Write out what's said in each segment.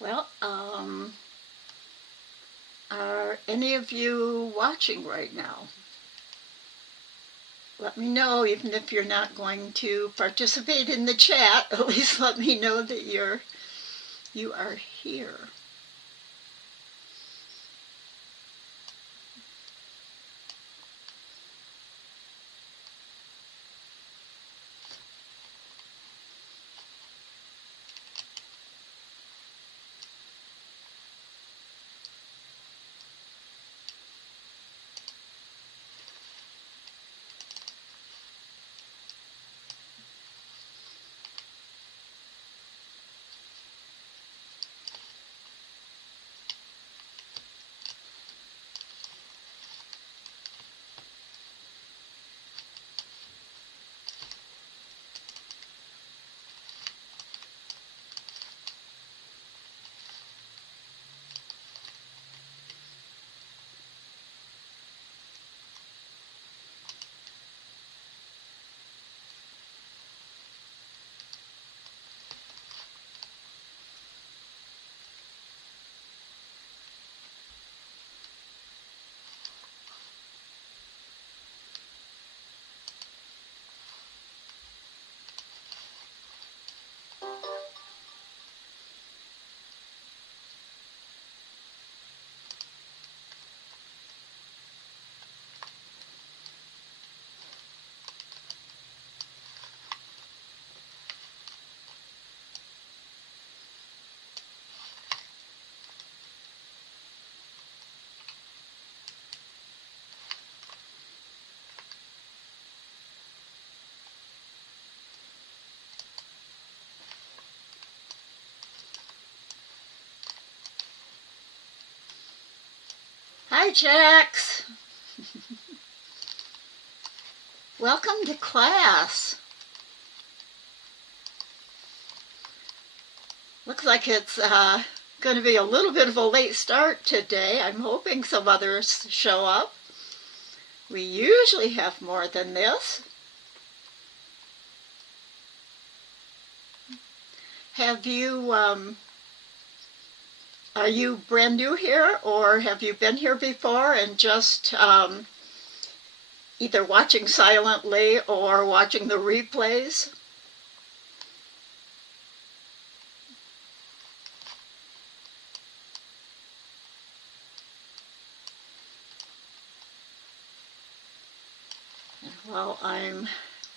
Well, are any of you watching right now? Let me know, even if you're not going to participate in the chat, at least let me know that you are here. Hi, Jax. Welcome to class. Looks like it's going to be a little bit of a late start today. I'm hoping some others show up. We usually have more than this. Have you, are you brand new here, or have you been here before and just either watching silently or watching the replays?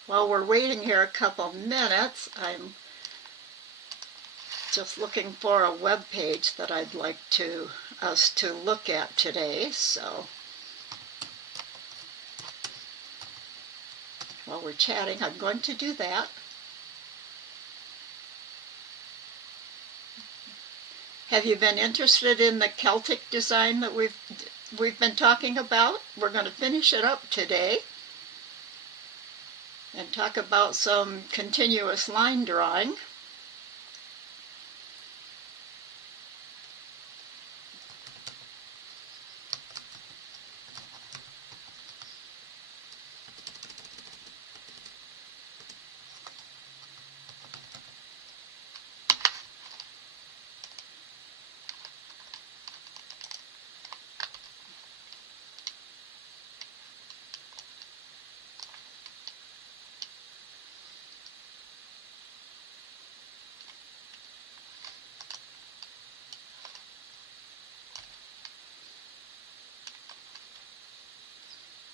While we're waiting here a couple minutes, I'm just looking for a web page that I'd like us to look at today. So while we're chatting, I'm going to do that. Have you been interested in the Celtic design that we've been talking about? We're going to finish it up today and talk about some continuous line drawing.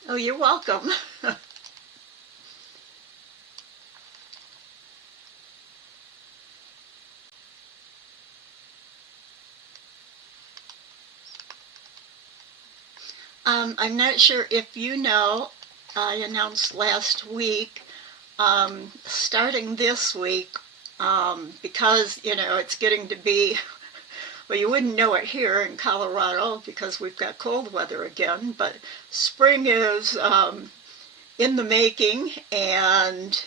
Oh, you're welcome. I'm not sure if you know, I announced last week, starting this week, because, it's getting to be, well, you wouldn't know it here in Colorado because we've got cold weather again, but spring is in the making, and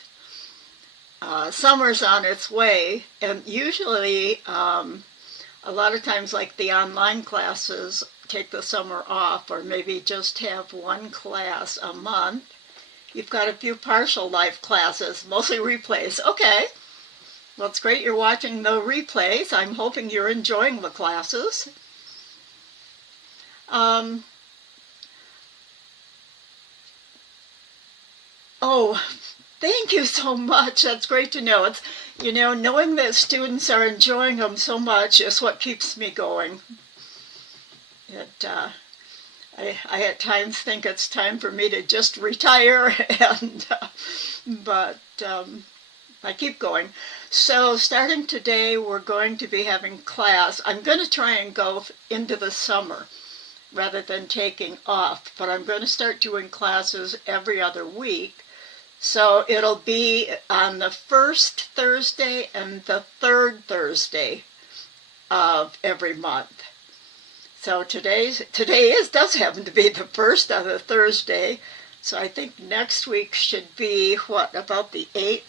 summer's on its way. And usually, a lot of times, like the online classes, take the summer off, or maybe just have one class a month. You've got a few partial life classes, mostly replays. Okay, Well, it's great you're watching the replays. I'm hoping you're enjoying the classes. Oh, thank you so much. That's great to know. It's, knowing that students are enjoying them so much is what keeps me going. I at times think it's time for me to just retire, but I keep going. So starting today, we're going to be having class. I'm going to try and go into the summer rather than taking off, but I'm going to start doing classes every other week. So it'll be on the first Thursday and the third Thursday of every month. So today does happen to be the first on a Thursday. So I think next week should be, about the 8th,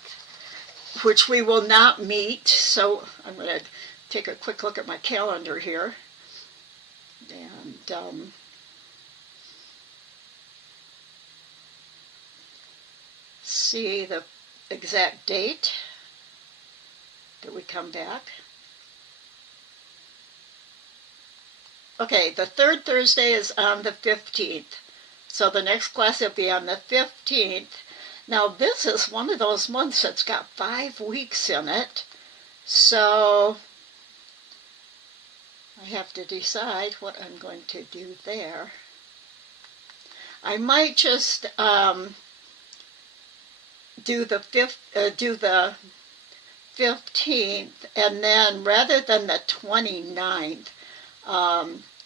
which we will not meet. So I'm going to take a quick look at my calendar here. And see the exact date that we come back. Okay, the third Thursday is on the 15th. So the next class will be on the 15th. Now this is one of those months that's got 5 weeks in it. So I have to decide what I'm going to do there. I might just do the 15th, and then rather than the 29th,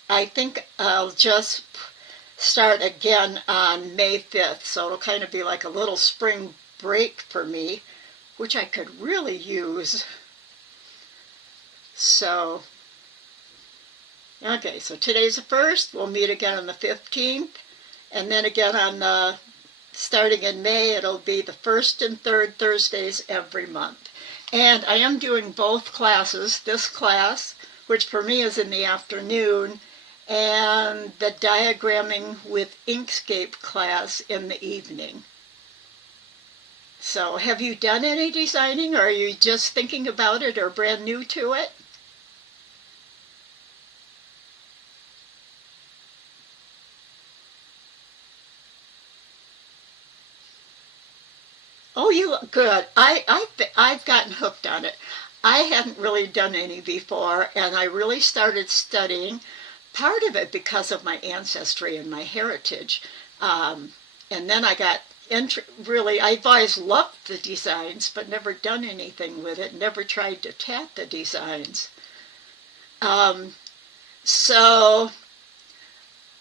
I think I'll just start again on May 5th. So it'll kind of be like a little spring break for me, which I could really use. So, okay, so today's the 1st. We'll meet again on the 15th. And then again on the, starting in May, it'll be the 1st and 3rd Thursdays every month. And I am doing both classes, this class, which for me is in the afternoon, and the diagramming with Inkscape class in the evening. So have you done any designing, or are you just thinking about it or brand new to it? Oh, you look good. I've gotten hooked on it. I hadn't really done any before, and I really started studying, part of it because of my ancestry and my heritage. And then I got I've always loved the designs, but never done anything with it, never tried to tat the designs. So,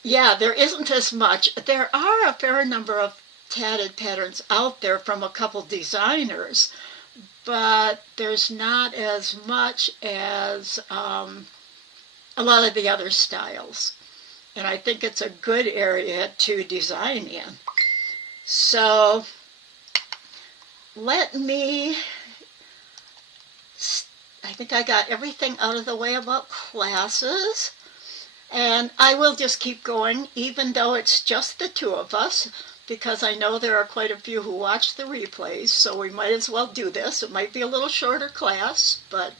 yeah, there isn't as much. There are a fair number of tatted patterns out there from a couple designers, but there's not as much as a lot of the other styles. And I think it's a good area to design in. So I think I got everything out of the way about classes. And I will just keep going, even though it's just the two of us, because I know there are quite a few who watch the replays, so we might as well do this. It might be a little shorter class, but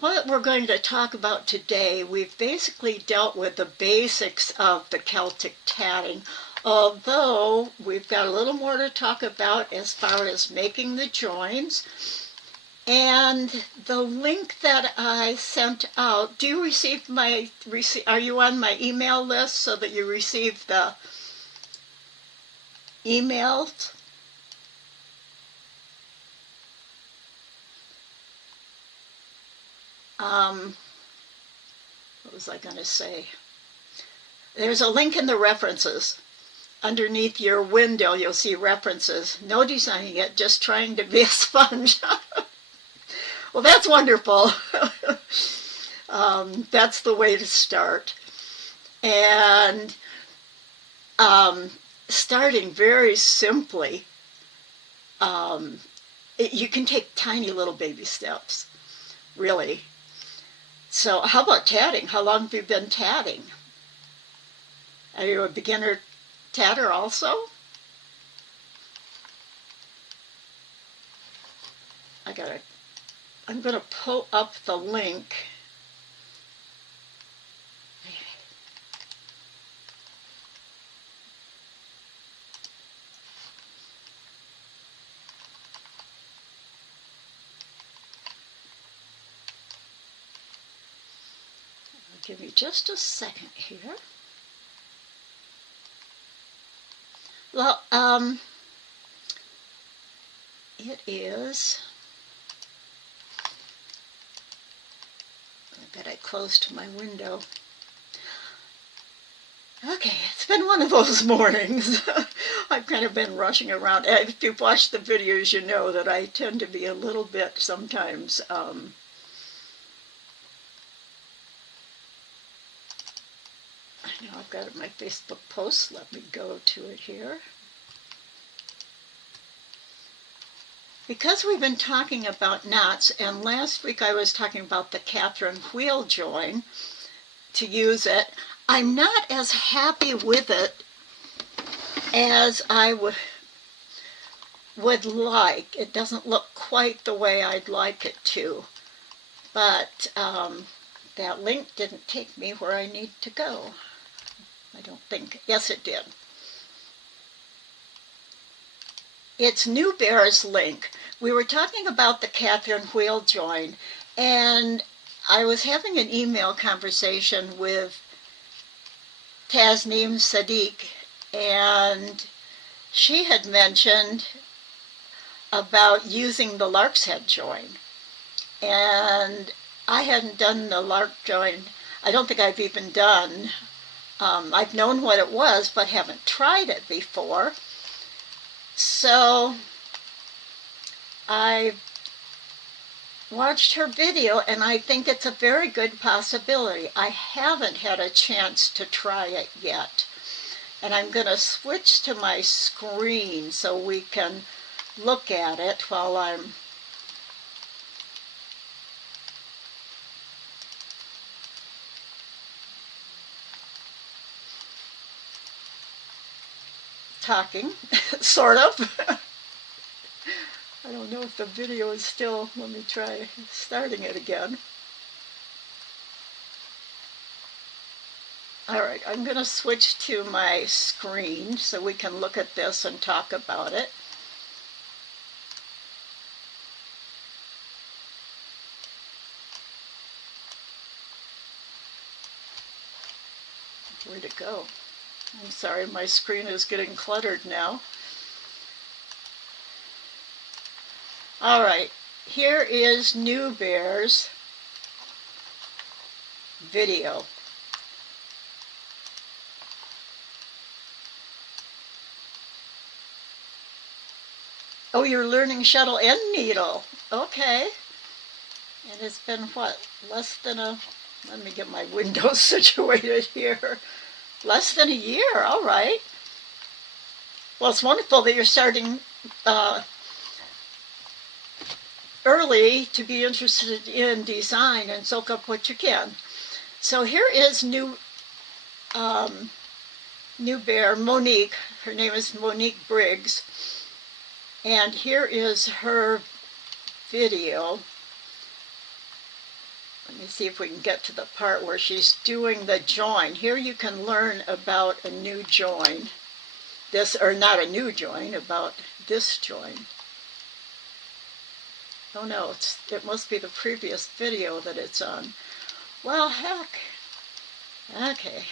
what we're going to talk about today, we've basically dealt with the basics of the Celtic tatting, although we've got a little more to talk about as far as making the joins. And the link that I sent out, do you receive are you on my email list so that you receive the emails? What was I going to say? There's a link in the references. Underneath your window, you'll see references. No designing it, just trying to be a sponge. Well, that's wonderful. That's the way to start. And starting very simply, you can take tiny little baby steps, really. So how about tatting? How long have you been tatting? Are you a beginner tatter also? I'm gonna pull up the link. Give me just a second here. Well, it is, I bet I closed my window. Okay, it's been one of those mornings. I've kind of been rushing around. If you've watched the videos, you know that I tend to be a little bit sometimes I know I've got it in my Facebook post. Let me go to it here. Because we've been talking about knots, and last week I was talking about the Catherine wheel join to use it, I'm not as happy with it as I would like. It doesn't look quite the way I'd like it to. But that link didn't take me where I need to go. I don't think. Yes, it did. It's New Bear's link. We were talking about the Catherine wheel join, and I was having an email conversation with Tasneem Sadiq, and she had mentioned about using the lark's head join. And I hadn't done the lark join. I don't think I've even done. I've known what it was, but haven't tried it before. So I watched her video, and I think it's a very good possibility. I haven't had a chance to try it yet. And I'm going to switch to my screen so we can look at it while I'm talking, sort of. I don't know if the video is still, let me try starting it again. All right, I'm going to switch to my screen so we can look at this and talk about it. Where'd it go? I'm sorry, my screen is getting cluttered now. All right, here is New Bear's video. Oh, you're learning shuttle and needle. Okay. And it's been what? Less than a, let me get my windows situated here. Less than a year, all right. Well, it's wonderful that you're starting early to be interested in design and soak up what you can. So here is New Bear, Monique. Her name is Monique Briggs. And here is her video. Let me see if we can get to the part where she's doing the join. Here you can learn about a new join. This, or not a new join, about this join. Oh no, it must be the previous video that it's on. Well, heck. Okay.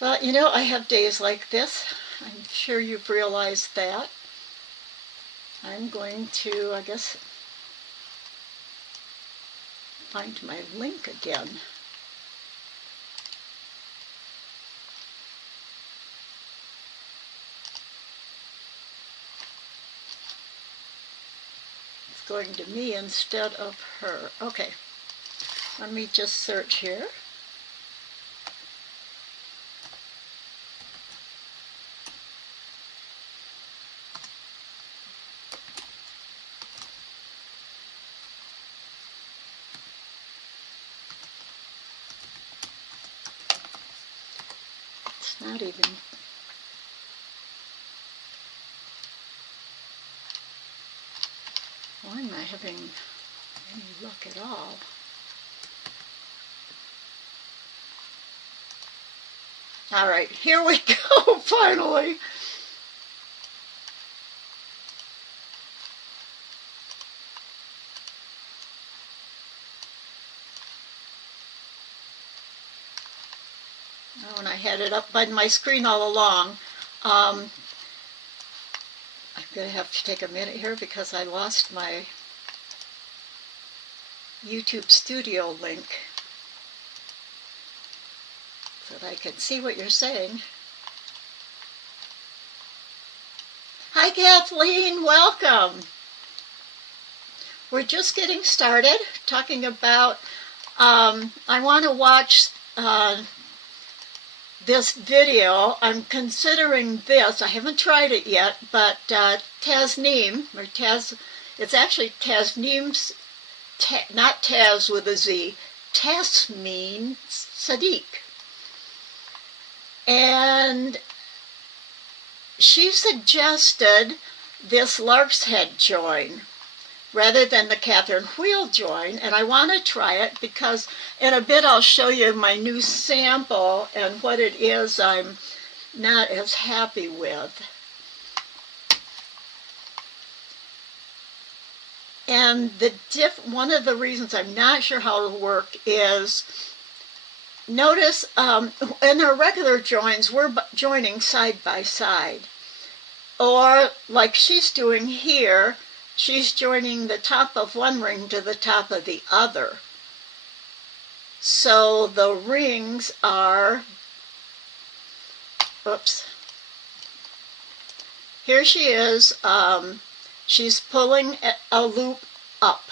Well, you know, I have days like this. I'm sure you've realized that. I'm going to, I guess, find my link again. It's going to me instead of her. Okay, let me just search here. not even... Why am I having any luck at all? All right, here we go, finally. Oh, and I had it up by my screen all along. I'm going to have to take a minute here because I lost my YouTube Studio link so that I can see what you're saying. Hi Kathleen, welcome. We're just getting started talking about, I want to watch this video. I'm considering this. I haven't tried it yet, but Tasneem, or Taz, it's actually Tasneem's, not Taz with a Z, Tasneem Sadiq. And she suggested this lark's head join rather than the Catherine wheel join, and I want to try it because in a bit I'll show you my new sample and what it is I'm not as happy with. And one of the reasons I'm not sure how it'll work is, notice in our regular joins we're joining side by side, or like she's doing here, she's joining the top of one ring to the top of the other. So the rings are, oops, here she is, she's pulling a loop up.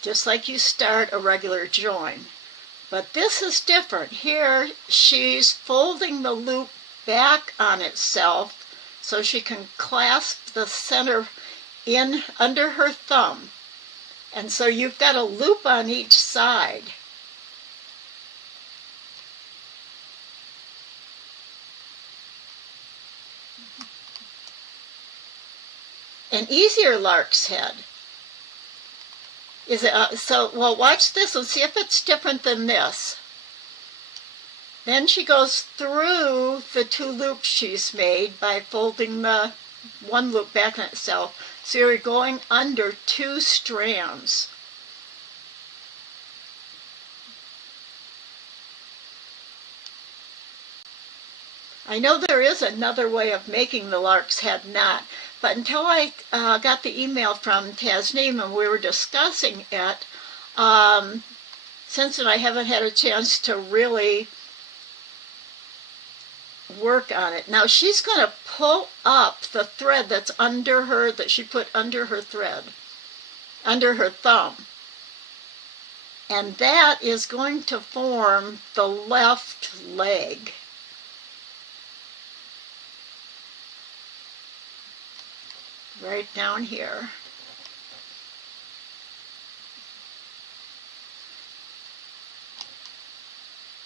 Just like you start a regular join. But this is different. Here she's folding the loop back on itself so she can clasp the center in under her thumb. And so you've got a loop on each side. An easier lark's head. Is it, well, watch this and see if it's different than this. Then she goes through the two loops she's made by folding the one loop back on itself. So you're going under two strands. I know there is another way of making the lark's head knot, but until I got the email from Tasneem and we were discussing it, since then I haven't had a chance to really work on it. Now she's going to pull up the thread that's under her, that she put under her thread, under her thumb. And that is going to form the left leg. Right down here.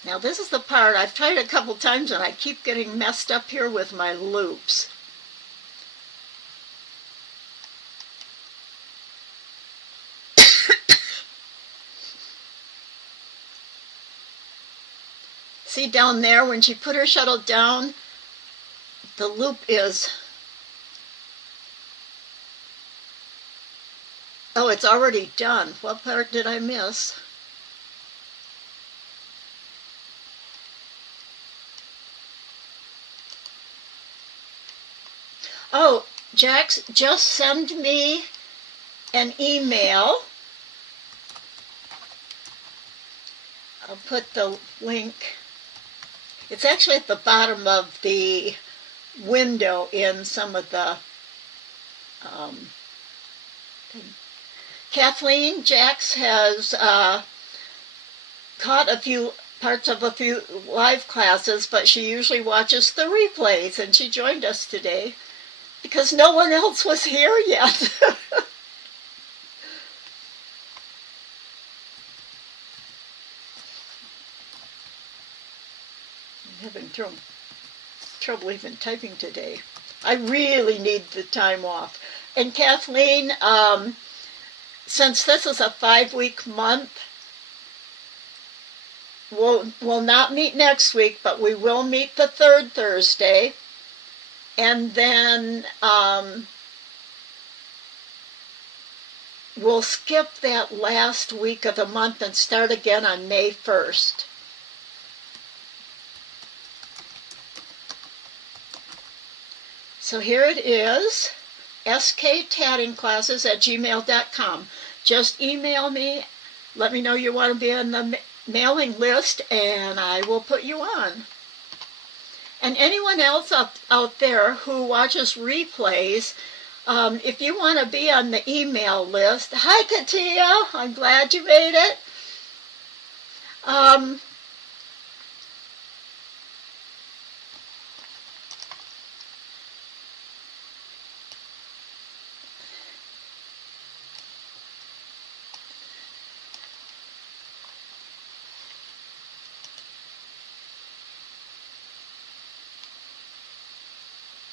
Now this is the part I've tried a couple times and I keep getting messed up here with my loops. See down there when she put her shuttle down, the loop is, oh, it's already done. What part did I miss? Oh, Jax, just send me an email. I'll put the link. It's actually at the bottom of the window in some of the Kathleen, Jax has caught a few parts of a few live classes, but she usually watches the replays, and she joined us today. because no one else was here yet. I'm having trouble even typing today. I really need the time off. And Kathleen, since this is a 5-week month, we'll not meet next week, but we will meet the third Thursday. And then we'll skip that last week of the month and start again on May 1st. So here it is, sktattingclasses@gmail.com. Just email me, let me know you want to be on the mailing list, and I will put you on. And anyone else out there who watches replays, if you want to be on the email list, hi Katia, I'm glad you made it.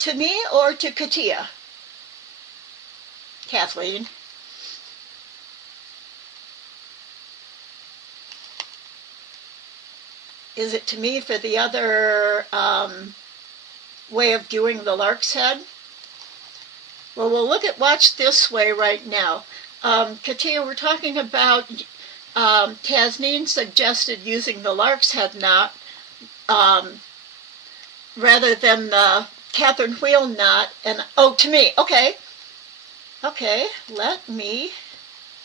To me or to Katia? Kathleen. Is it to me for the other way of doing the lark's head? Well, we'll watch this way right now. Katia, we're talking about Tasneen suggested using the lark's head knot rather than the Catherine wheel knot, and to me, okay, let me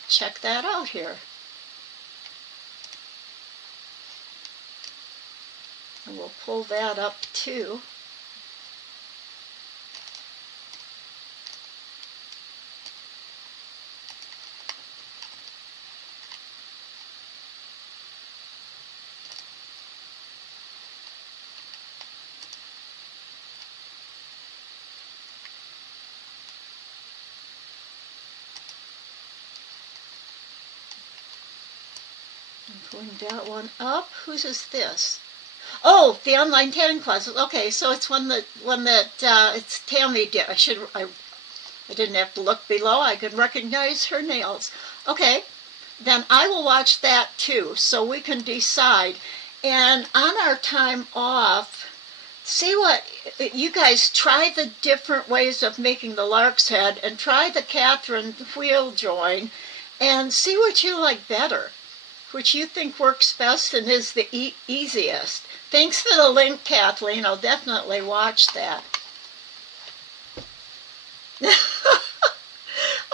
check that out here. And we'll pull that up too. Pulling that one up. Whose is this? Oh, the online tatting classes. Okay, so it's one that it's Tammy did. I didn't have to look below. I could recognize her nails. Okay, then I will watch that too, so we can decide. And on our time off, see what you guys try the different ways of making the lark's head, and try the Catherine wheel join, and see what you like better, which you think works best and is the easiest. Thanks for the link, Kathleen. I'll definitely watch that.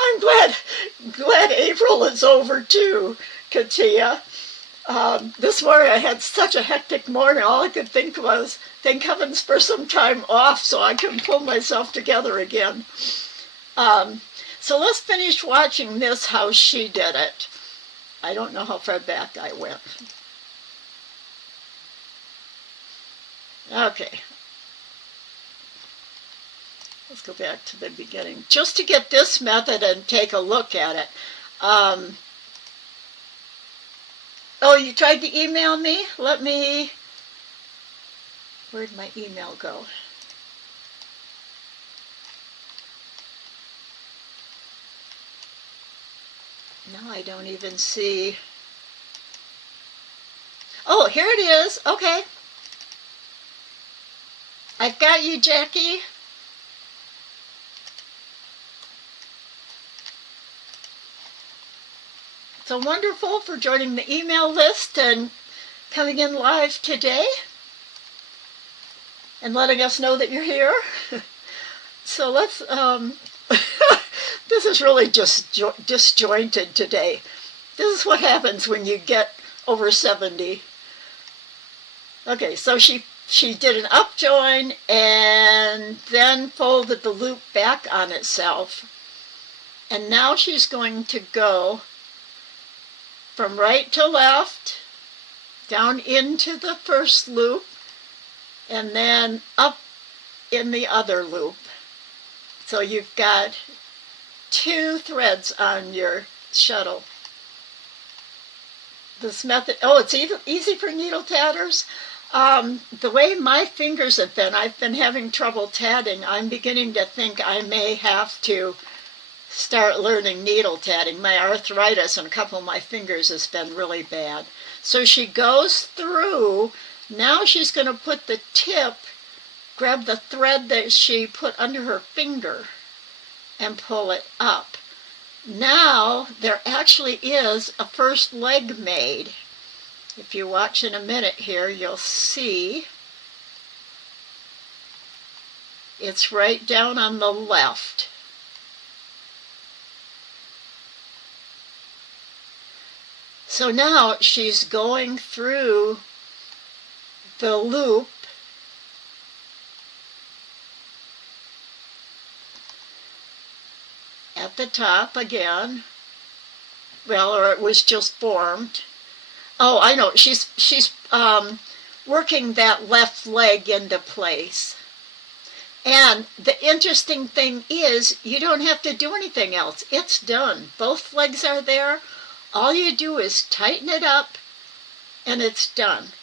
I'm glad April is over too, Katia. This morning I had such a hectic morning. All I could think was, thank heavens for some time off so I can pull myself together again. So let's finish watching this, how she did it. I don't know how far back I went. Okay. Let's go back to the beginning, just to get this method and take a look at it. Oh, you tried to email me? Where'd my email go? Now I don't even see. Oh, here it is. Okay. I've got you, Jackie. So wonderful for joining the email list and coming in live today and letting us know that you're here. So let's, this is really just disjointed today. This is what happens when you get over 70. Okay, so she did an up join and then folded the loop back on itself. And now she's going to go from right to left, down into the first loop, and then up in the other loop. So you've got 2 threads on your shuttle. This method, oh, it's easy for needle tatters. The way my fingers have been, I've been having trouble tatting. I'm beginning to think I may have to start learning needle tatting. My arthritis in a couple of my fingers has been really bad. So she goes through, now she's going to put the tip, grab the thread that she put under her finger and pull it up. Now there actually is a first leg made. If you watch in a minute here, you'll see it's right down on the left. So now she's going through the loop at the top again. Well, or it was just formed. Oh, I know. She's working that left leg into place. And the interesting thing is you don't have to do anything else. It's done. Both legs are there. All you do is tighten it up and it's done.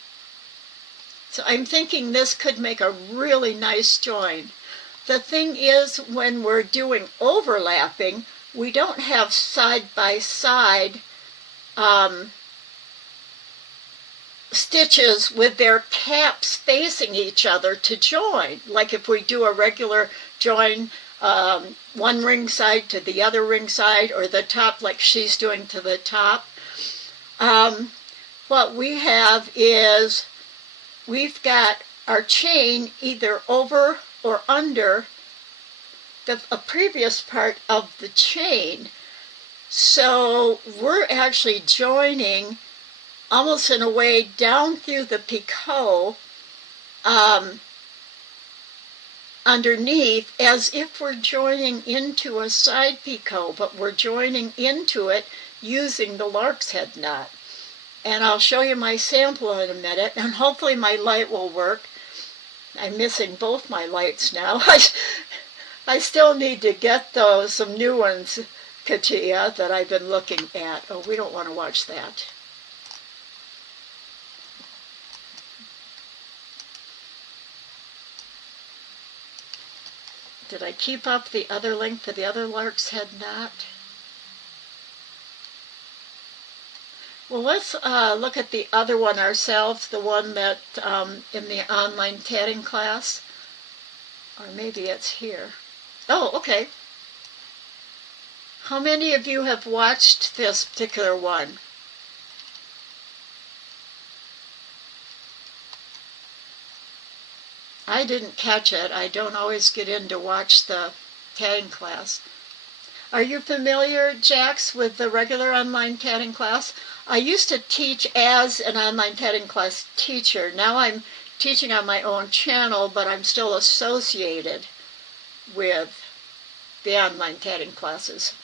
So I'm thinking this could make a really nice join. The thing is, when we're doing overlapping, we don't have side-by-side stitches with their caps facing each other to join. Like if we do a regular join, one ring side to the other ring side, or the top like she's doing to the top. What we have is we've got our chain either over or under a previous part of the chain. So we're actually joining almost in a way down through the picot underneath, as if we're joining into a side picot, but we're joining into it using the lark's head knot. And I'll show you my sample in a minute, and hopefully my light will work. I'm missing both my lights now. I still need to get some new ones, Katia, that I've been looking at. Oh, we don't want to watch that. Did I keep up the other length for the other lark's head knot? Well, let's look at the other one ourselves, the one that in the online tatting class. Or maybe it's here. Oh, okay. How many of you have watched this particular one? I didn't catch it. I don't always get in to watch the tatting class. Are you familiar, Jax, with the regular online tatting class? I used to teach as an online tatting class teacher. Now I'm teaching on my own channel, but I'm still associated with the online tatting classes.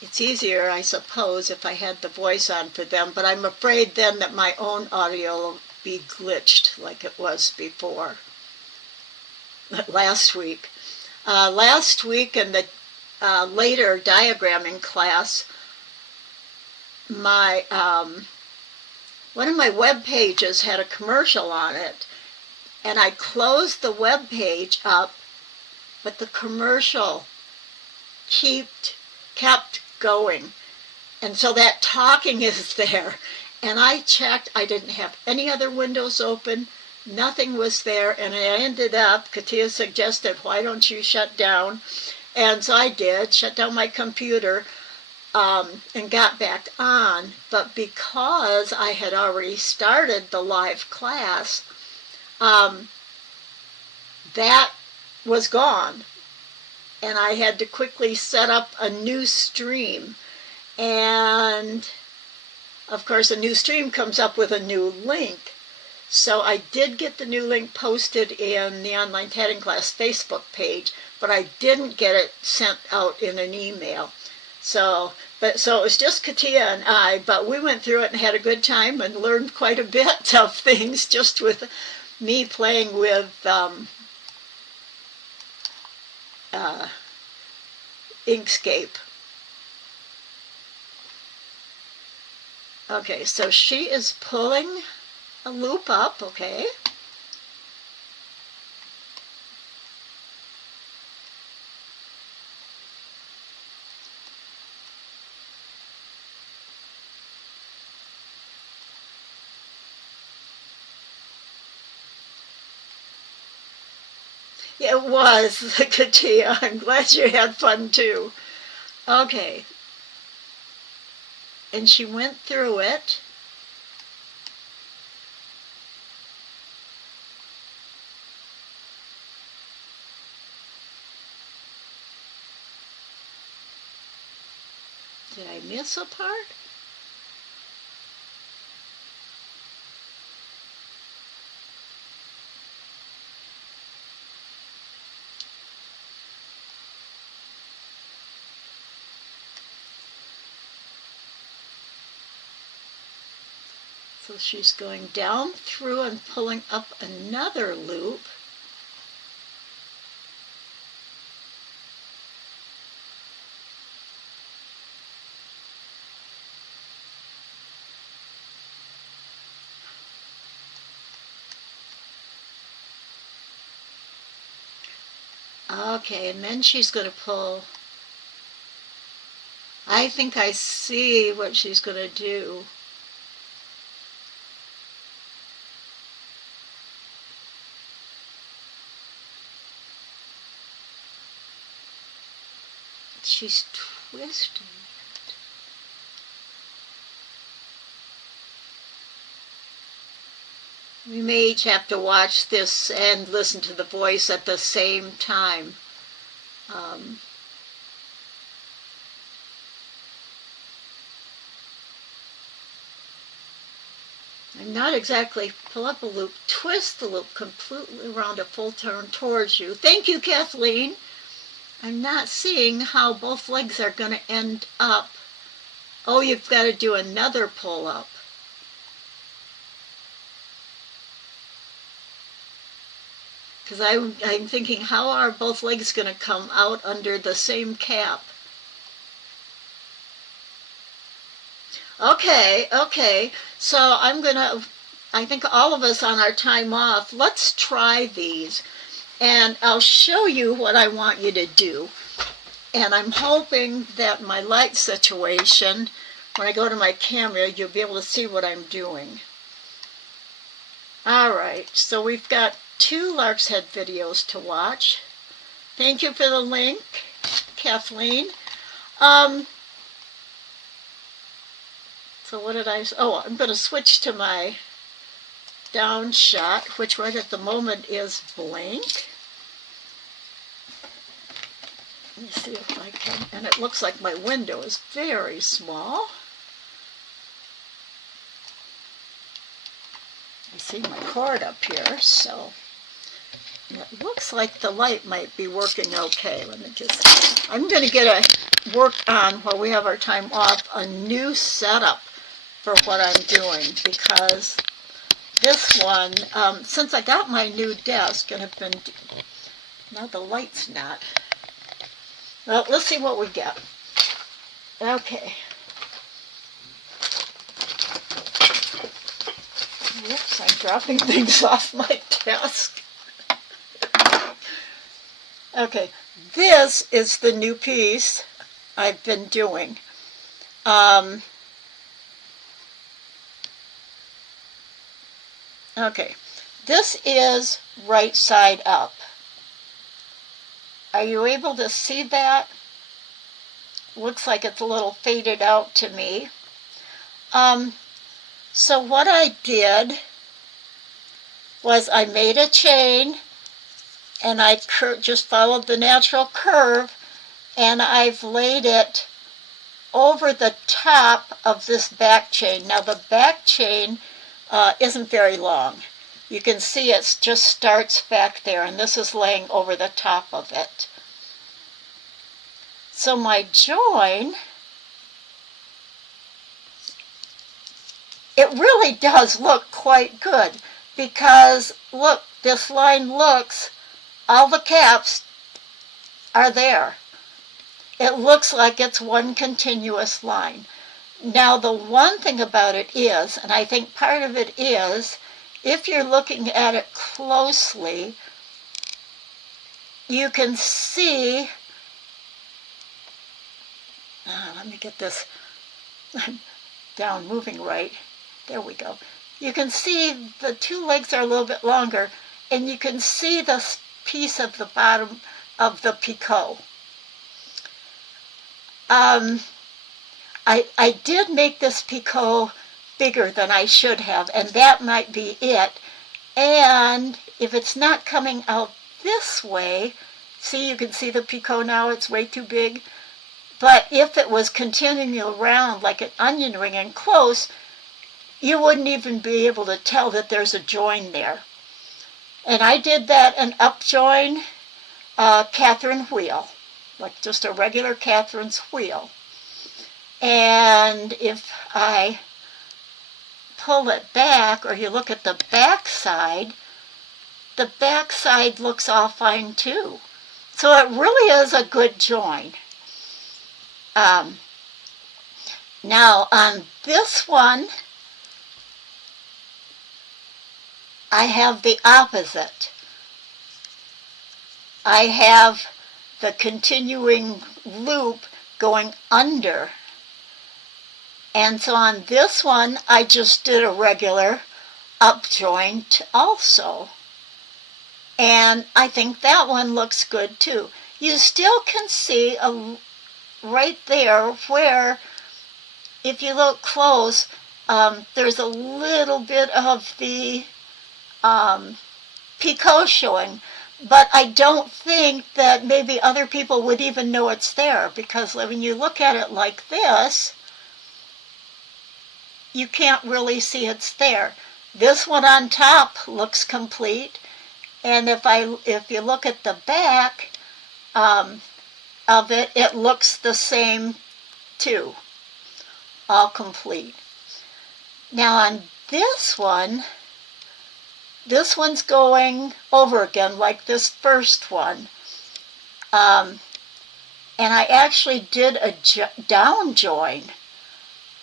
It's easier, I suppose, if I had the voice on for them, but I'm afraid then that my own audio will be glitched like it was before. Last week in the later diagramming class, my one of my web pages had a commercial on it, and I closed the web page up, but the commercial kept going, and so that talking is there. And I checked, I didn't have any other windows open, nothing was there, and I ended up, Katia suggested, why don't you shut down? And so I did, shut down my computer, and got back on. But because I had already started the live class, that was gone. And I had to quickly set up a new stream. And of course, a new stream comes up with a new link. So I did get the new link posted in the Online Tatting Class Facebook page, but I didn't get it sent out in an email. So But so it was just Katia and I, but we went through it and had a good time and learned quite a bit of things just with me playing with Inkscape. Okay, so she is pulling a loop up, okay. It was, Katia. I'm glad you had fun too. Okay. And she went through it. Did I miss a part? So she's going down through and pulling up another loop. Okay, and then she's going to pull. I think I see what she's going to do. She's twisting it. We may each have to watch this and listen to the voice at the same time. I'm not exactly pull up a loop, twist the loop completely around a full turn towards you. Thank you, Kathleen. I'm not seeing how both legs are going to end up. Oh, you've got to do another pull up. Because I'm thinking, how are both legs going to come out under the same cap? Okay. So I think all of us on our time off, let's try these. And I'll show you what I want you to do. And I'm hoping that my light situation, when I go to my camera, you'll be able to see what I'm doing. All right, so we've got 2 Lark's Head videos to watch. Thank you for the link, Kathleen. So what did I, oh, I'm going to switch to my down shot, which right at the moment is blank. Let me see if I can, and it looks like my window is very small. I see my cord up here, so it looks like the light might be working okay. Let me just, I'm going to get a work on while we have our time off, a new setup for what I'm doing, because this one, since I got my new desk and have been, now the light's not. Well, let's see what we get. Okay. Whoops, I'm dropping things off my desk. Okay, this is the new piece I've been doing. Okay, this is right side up. Are you able to see that? Looks like it's a little faded out to me. So what I did was I made a chain and I just followed the natural curve, and I've laid it over the top of this back chain. Now the back chain isn't very long. You can see it just starts back there, and this is laying over the top of it. So my join it really does look quite good, because look, this line looks, all the caps are there. It looks like it's one continuous line. Now, the one thing about it is, and I think part of it is, if you're looking at it closely, you can see, let me get this down, moving right. There we go. You can see the two legs are a little bit longer, and you can see this piece of the bottom of the picot. I did make this picot bigger than I should have, and that might be it. And if it's not coming out this way, see, you can see the picot now, it's way too big. But if it was continuing around like an onion ring and close, you wouldn't even be able to tell that there's a join there. And I did that an up join Catherine wheel, like just a regular Catherine's wheel. And if I pull it back, or you look at the back side looks all fine too. So it really is a good join. Now on this one, I have the opposite. I have the continuing loop going under. And so on this one, I just did a regular up joint also. And I think that one looks good too. You still can see right there where, if you look close, there's a little bit of the picot showing. But I don't think that maybe other people would even know it's there, because when you look at it like this, you can't really see it's there. This one on top looks complete, and if you look at the back of it, it looks the same too, all complete. Now on this one's going over again like this first one. And I actually did a down join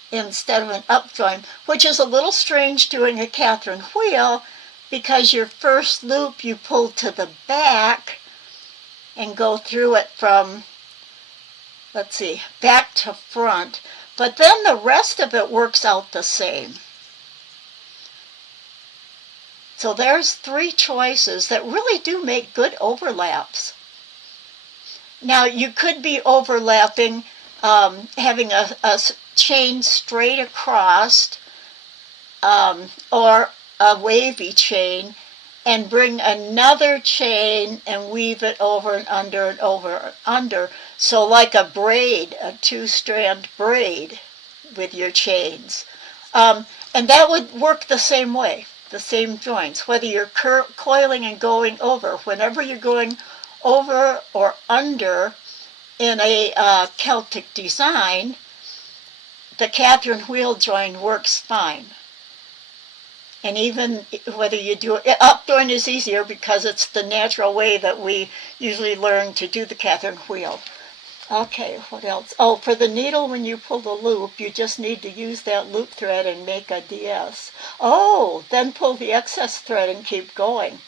instead of an up join, which is a little strange doing a Catherine wheel, because your first loop you pull to the back and go through it from, let's see, back to front. But then the rest of it works out the same. So there's 3 choices that really do make good overlaps. Now you could be overlapping, having a chain straight across, or a wavy chain, and bring another chain and weave it over and under and over and under. So like a braid, a 2-strand braid with your chains. And that would work the same way, the same joints, whether you're coiling and going over. Whenever you're going over or under in a Celtic design, the Catherine wheel join works fine. And even whether you do it, up join is easier because it's the natural way that we usually learn to do the Catherine wheel. Okay, what else? Oh, for the needle, when you pull the loop, you just need to use that loop thread and make a DS. Oh, then pull the excess thread and keep going.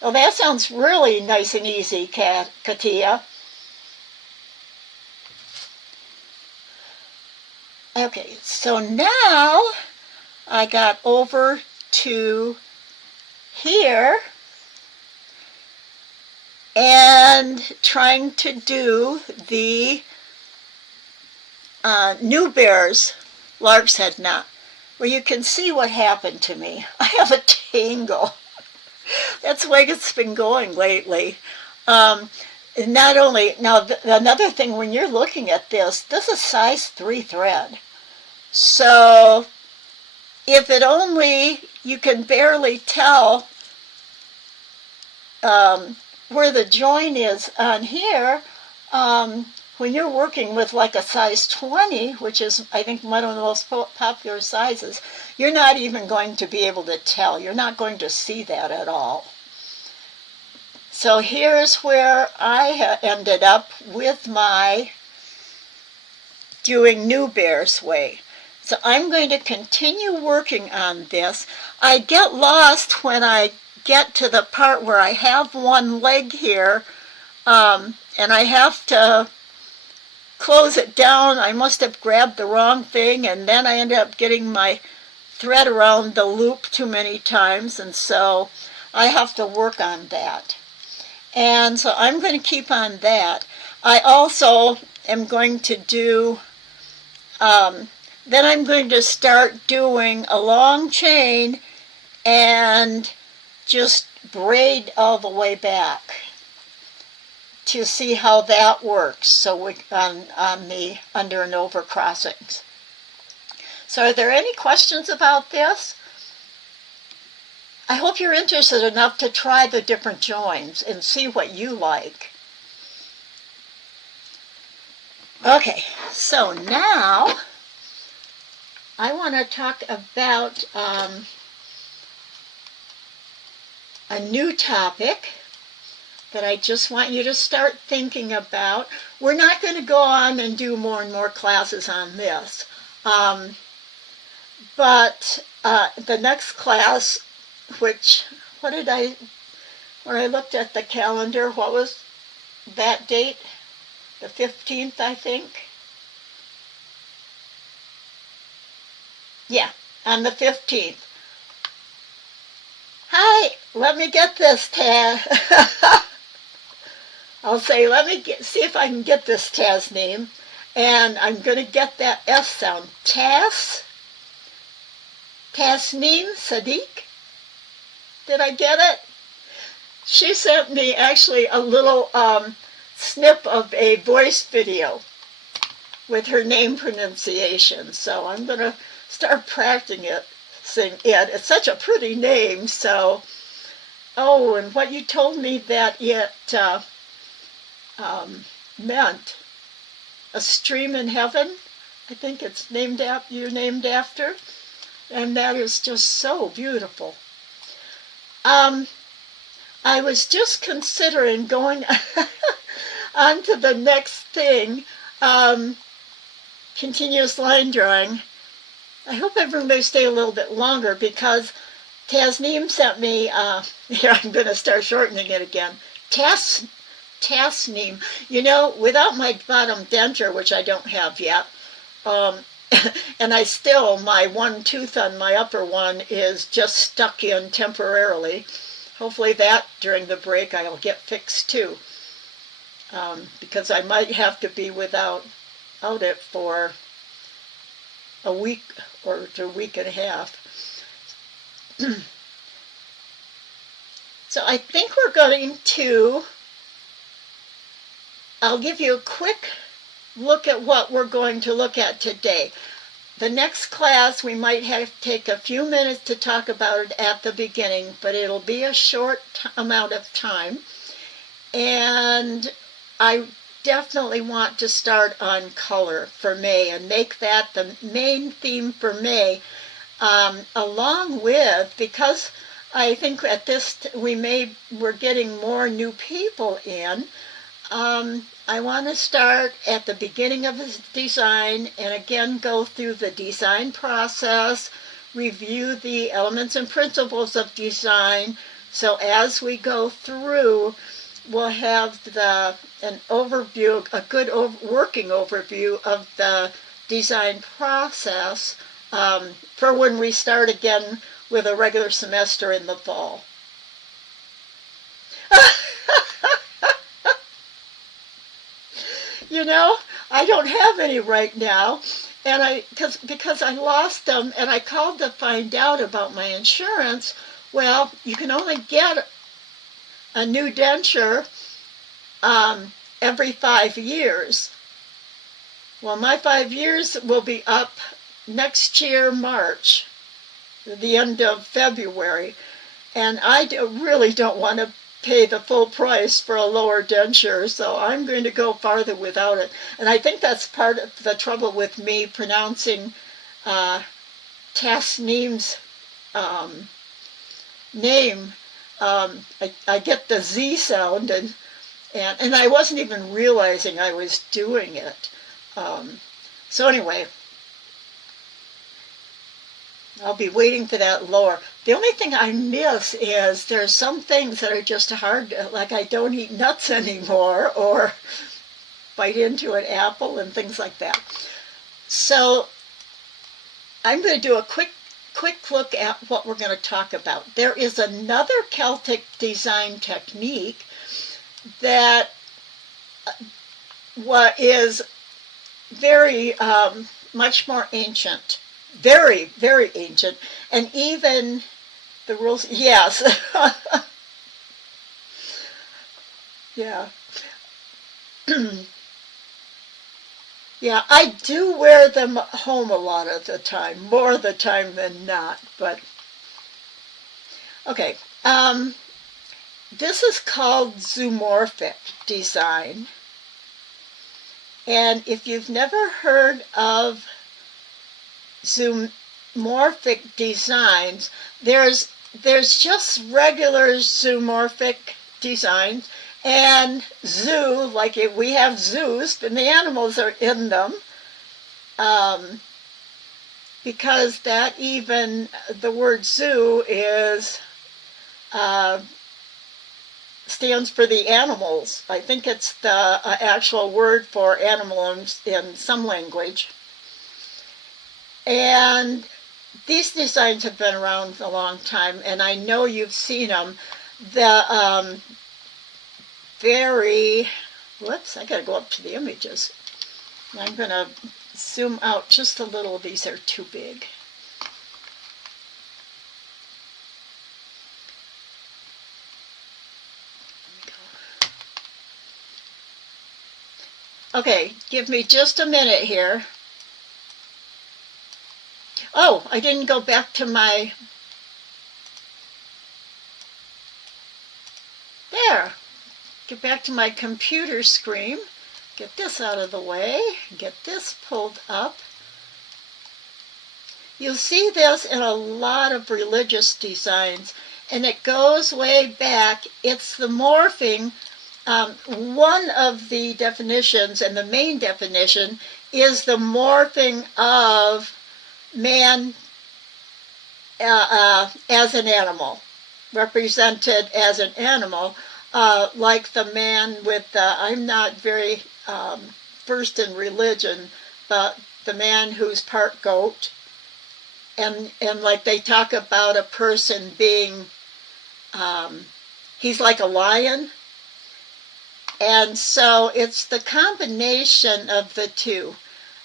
Oh, that sounds really nice and easy, Katia. Okay, so now I got over to here and trying to do the New Bear's lark's head knot. Well, you can see what happened to me. I have a tangle. That's the way it's been going lately. Not only, now another thing, when you're looking at this is size 3 thread. So if it only, you can barely tell where the join is on here, when you're working with like a size 20, which is, I think, one of the most popular sizes, you're not even going to be able to tell. You're not going to see that at all. So here's where I ended up with my doing New Bear's Way. So I'm going to continue working on this. I get lost when I get to the part where I have one leg here, and I have to close it down. I must have grabbed the wrong thing, and then I ended up getting my thread around the loop too many times, and so I have to work on that. And so I'm going to keep on that. I also am going to do, then I'm going to start doing a long chain and just braid all the way back to see how that works. So we on the under and over crossings. So are there any questions about this? I hope you're interested enough to try the different joins and see what you like. Okay, so now I want to talk about a new topic that I just want you to start thinking about. We're not going to go on and do more and more classes on this. But the next class, when I looked at the calendar, what was that date? The 15th, I think. Yeah, on the 15th. Hi, let me get this, Taz. I'll say, see if I can get this Taz name. And I'm going to get that S sound. Tasneem Sadiq. Did I get it? She sent me actually a little snip of a voice video with her name pronunciation. So I'm going to start practicing it. It's such a pretty name. So, oh, and what you told me that it meant, a stream in heaven, I think it's you're named after. And that is just so beautiful. I was just considering going on to the next thing, continuous line drawing. I hope everyone may stay a little bit longer because Tasneem sent me, here I'm going to start shortening it again, Tasneem. You know, without my bottom denture, which I don't have yet, and my one tooth on my upper one is just stuck in temporarily. Hopefully that during the break I'll get fixed too, because I might have to be without it for a week or a week and a half. So I think we're going to, I'll give you a quick look at what we're going to look at today. The next class, we might have to take a few minutes to talk about it at the beginning, but it'll be a short amount of time. And I definitely want to start on color for May and make that the main theme for May, along with, because I think at this we're getting more new people in, I want to start at the beginning of his design and again go through the design process, review the elements and principles of design. So as we go through, we'll have an overview, a good working overview of the design process for when we start again with a regular semester in the fall. You know, I don't have any right now, and because I lost them, and I called to find out about my insurance. Well, you can only get a new denture every 5 years. Well, my 5 years will be up next year, March, the end of February, and I really don't want to pay the full price for a lower denture, so I'm going to go farther without it. And I think that's part of the trouble with me pronouncing Tasneem's name. I get the Z sound, and I wasn't even realizing I was doing it. So anyway, I'll be waiting for that lower. The only thing I miss is there's some things that are just hard, like I don't eat nuts anymore, or bite into an apple and things like that. So I'm going to do a quick look at what we're going to talk about. There is another Celtic design technique that is very much more ancient. Very, very ancient. And even the rules, yes. Yeah. Yeah, I do wear them home a lot of the time, more of the time than not, but okay. This is called Zoomorphic design. And if you've never heard of zoomorphic designs, there's just regular zoomorphic designs, and zoo, like if we have zoos, and the animals are in them, because that even, the word zoo is, stands for the animals. I think it's the actual word for animal in some language. And these designs have been around a long time, and I know you've seen them. The whoops, I gotta go up to the images. I'm gonna zoom out just a little. These are too big. Okay, give me just a minute here. Oh, I didn't go back to my... There. Get back to my computer screen. Get this out of the way. Get this pulled up. You'll see this in a lot of religious designs, and it goes way back. It's the morphing. One of the definitions, and the main definition, is the morphing of man as an animal, represented as an animal, like the man with I'm not very versed in religion, but the man who's part goat, and like they talk about a person being, he's like a lion. And so it's the combination of the two.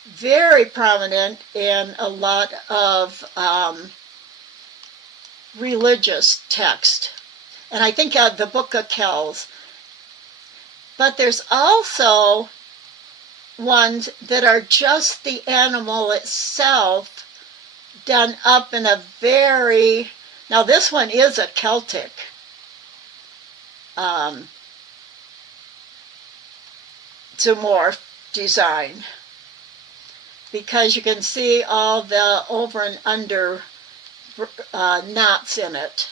Very prominent in a lot of religious text. And I think the Book of Kells. But there's also ones that are just the animal itself done up in a very... Now this one is a Celtic zoomorph design, because you can see all the over and under knots in it.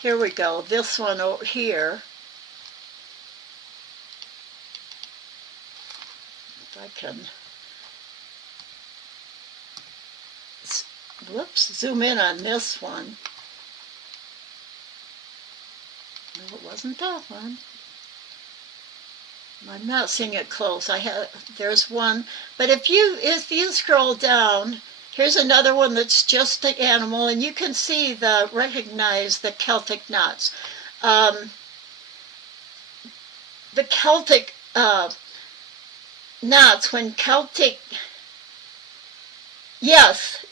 Here we go. This one over here. If I can, whoops, zoom in on this one. No, it wasn't that one. I'm not seeing it close. There's one, but if you scroll down, here's another one that's just the animal, and you can see recognize the Celtic knots. The Celtic knots, when Celtic, yes,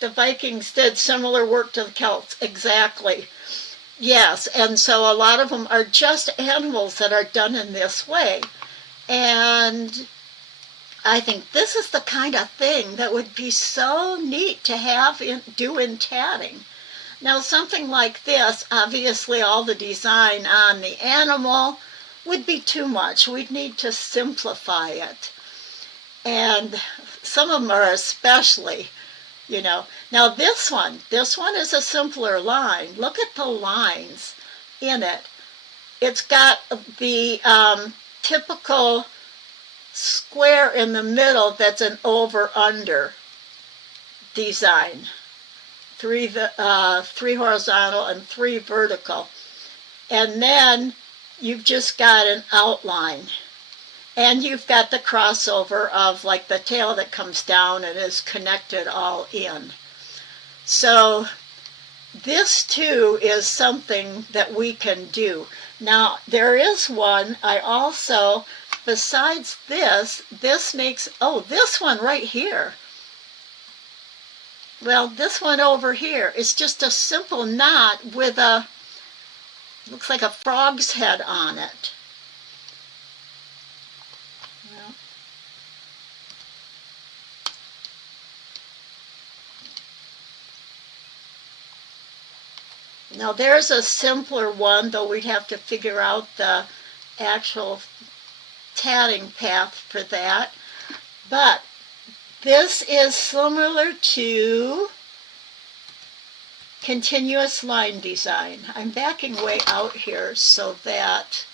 the Vikings did similar work to the Celts, exactly. Yes, and so a lot of them are just animals that are done in this way. And I think this is the kind of thing that would be so neat to have do in tatting. Now something like this, obviously all the design on the animal would be too much. We'd need to simplify it. And some of them are especially, Now this one is a simpler line. Look at the lines in it. It's got the typical square in the middle that's an over-under design. Three horizontal and 3 vertical. And then you've just got an outline. And you've got the crossover of like the tail that comes down and is connected all in. So this too is something that we can do. Now there is one I also, besides this makes, this one right here. Well, this one over here is just a simple knot with looks like a frog's head on it. Now there's a simpler one, though we'd have to figure out the actual tatting path for that. But this is similar to continuous line design. I'm backing way out here so that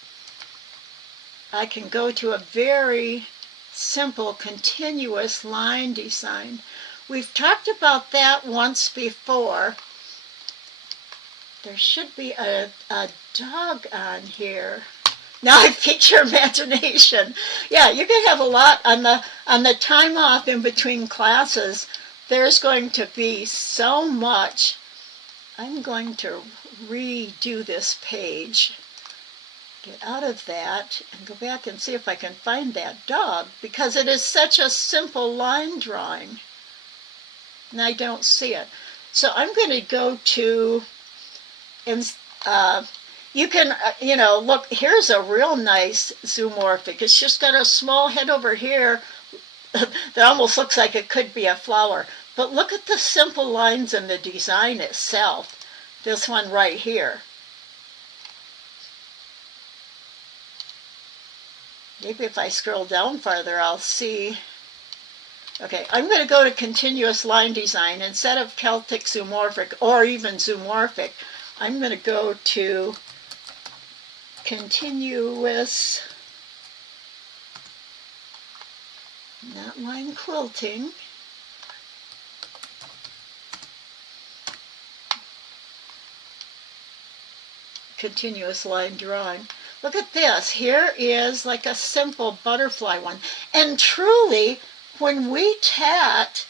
I can go to a very simple continuous line design. We've talked about that once before. There should be a dog on here. Now I piqued your imagination. Yeah, you can have a lot on the time off in between classes. There's going to be so much. I'm going to redo this page. Get out of that and go back and see if I can find that dog, because it is such a simple line drawing. And I don't see it. So I'm going to go to, you can, look, here's a real nice zoomorphic. It's just got a small head over here that almost looks like it could be a flower. But look at the simple lines in the design itself. This one right here. Maybe if I scroll down farther, I'll see. Okay, I'm going to go to continuous line design. Instead of Celtic Zoomorphic or even Zoomorphic, I'm going to go to continuous, not line quilting. Continuous line drawing. Look at this. Here is like a simple butterfly one. And truly, when we tat,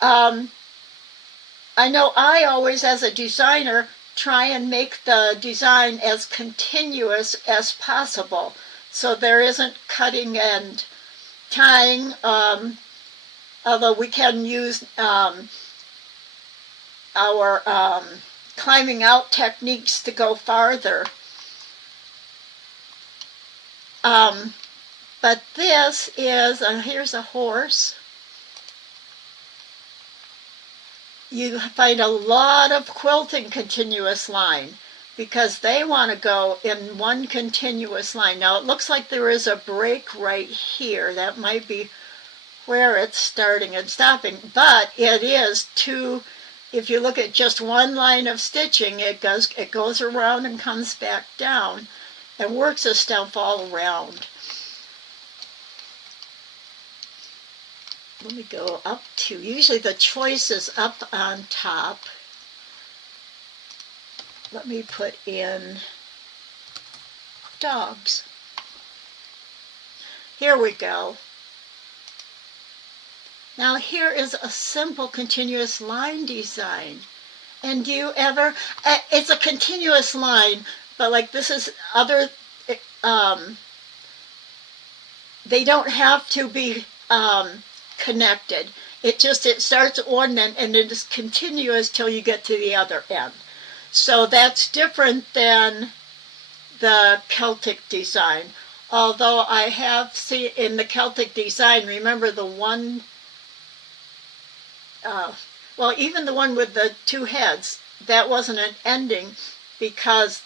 I know I always, as a designer, try and make the design as continuous as possible, so there isn't cutting and tying, although we can use our climbing out techniques to go farther. But this is, here's a horse. You find a lot of quilting continuous line because they want to go in one continuous line. Now it looks like there is a break right here. That might be where it's starting and stopping, but it is two. If you look at just one line of stitching, it goes around and comes back down and works itself all around. Let me go up to, usually the choice is up on top. Let me put in dogs. Here we go. Now here is a simple continuous line design. And do you ever, it's a continuous line, but like this is other, they don't have to be connected. It starts at one end and it is continuous till you get to the other end. So that's different than the Celtic design. Although I have seen in the Celtic design, remember the one, well, even the one with the two heads, that wasn't an ending because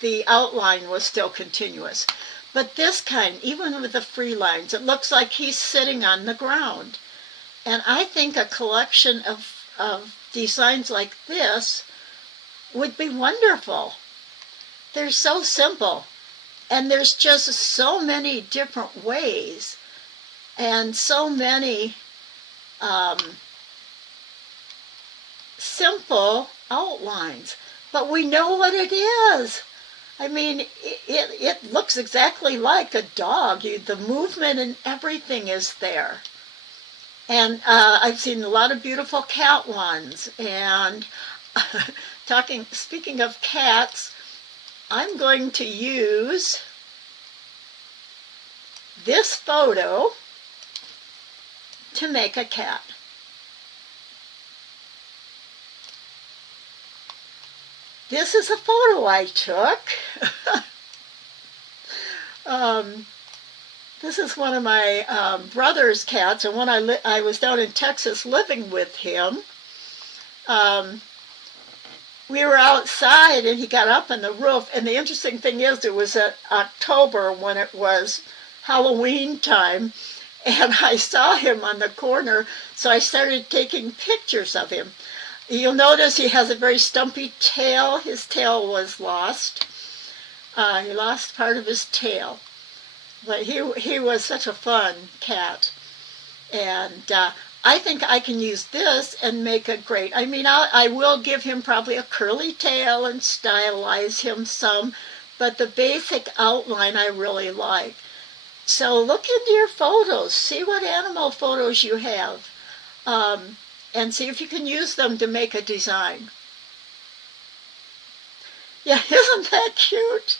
the outline was still continuous. But this kind, even with the free lines, it looks like he's sitting on the ground. And I think a collection of designs like this would be wonderful. They're so simple. And there's just so many different ways and so many simple outlines. But we know what it is. I mean, it looks exactly like a dog. The movement and everything is there. And I've seen a lot of beautiful cat ones. And speaking of cats, I'm going to use this photo to make a cat. This is a photo I took. This is one of my brother's cats, and when I was down in Texas living with him, we were outside and he got up on the roof, and the interesting thing is it was October when it was Halloween time, and I saw him on the corner, so I started taking pictures of him. You'll notice he has a very stumpy tail. His tail was lost. He lost part of his tail. But he was such a fun cat. And I think I can use this and make a great, I mean, I will give him probably a curly tail and stylize him some, but the basic outline I really like. So look into your photos, see what animal photos you have, and see if you can use them to make a design. Yeah, isn't that cute?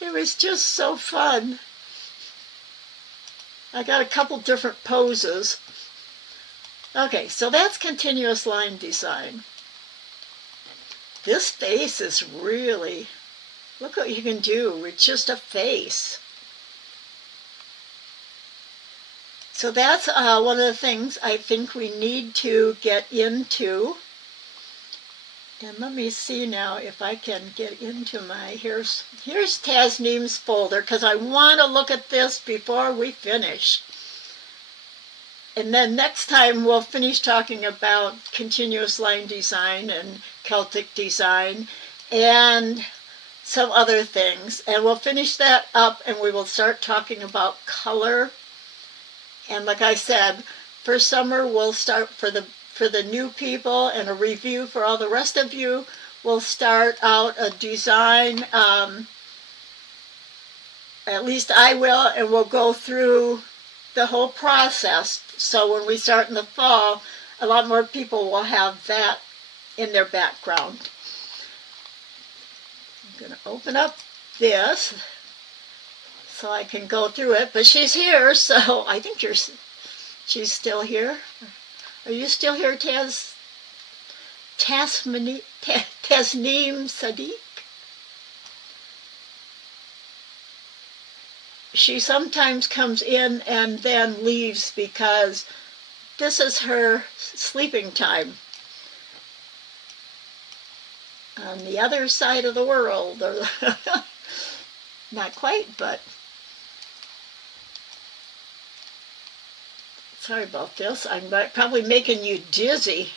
It was just so fun. I got a couple different poses. Okay, so that's continuous line design. This face is really, look what you can do with just a face. So that's one of the things I think we need to get into. And let me see now if I can get into my, here's Tasneem's folder, because I want to look at this before we finish. And then next time we'll finish talking about continuous line design and Celtic design and some other things. And we'll finish that up and we will start talking about color. And like I said, for summer we'll start for the new people and a review for all the rest of you. We'll start out a design, at least I will, and we'll go through the whole process. So when we start in the fall, a lot more people will have that in their background. I'm going to open up this so I can go through it. But she's here, so I think she's still here. Are you still here, Tasneem Sadiq? She sometimes comes in and then leaves because this is her sleeping time. On the other side of the world, or not quite, but sorry about this. I'm probably making you dizzy.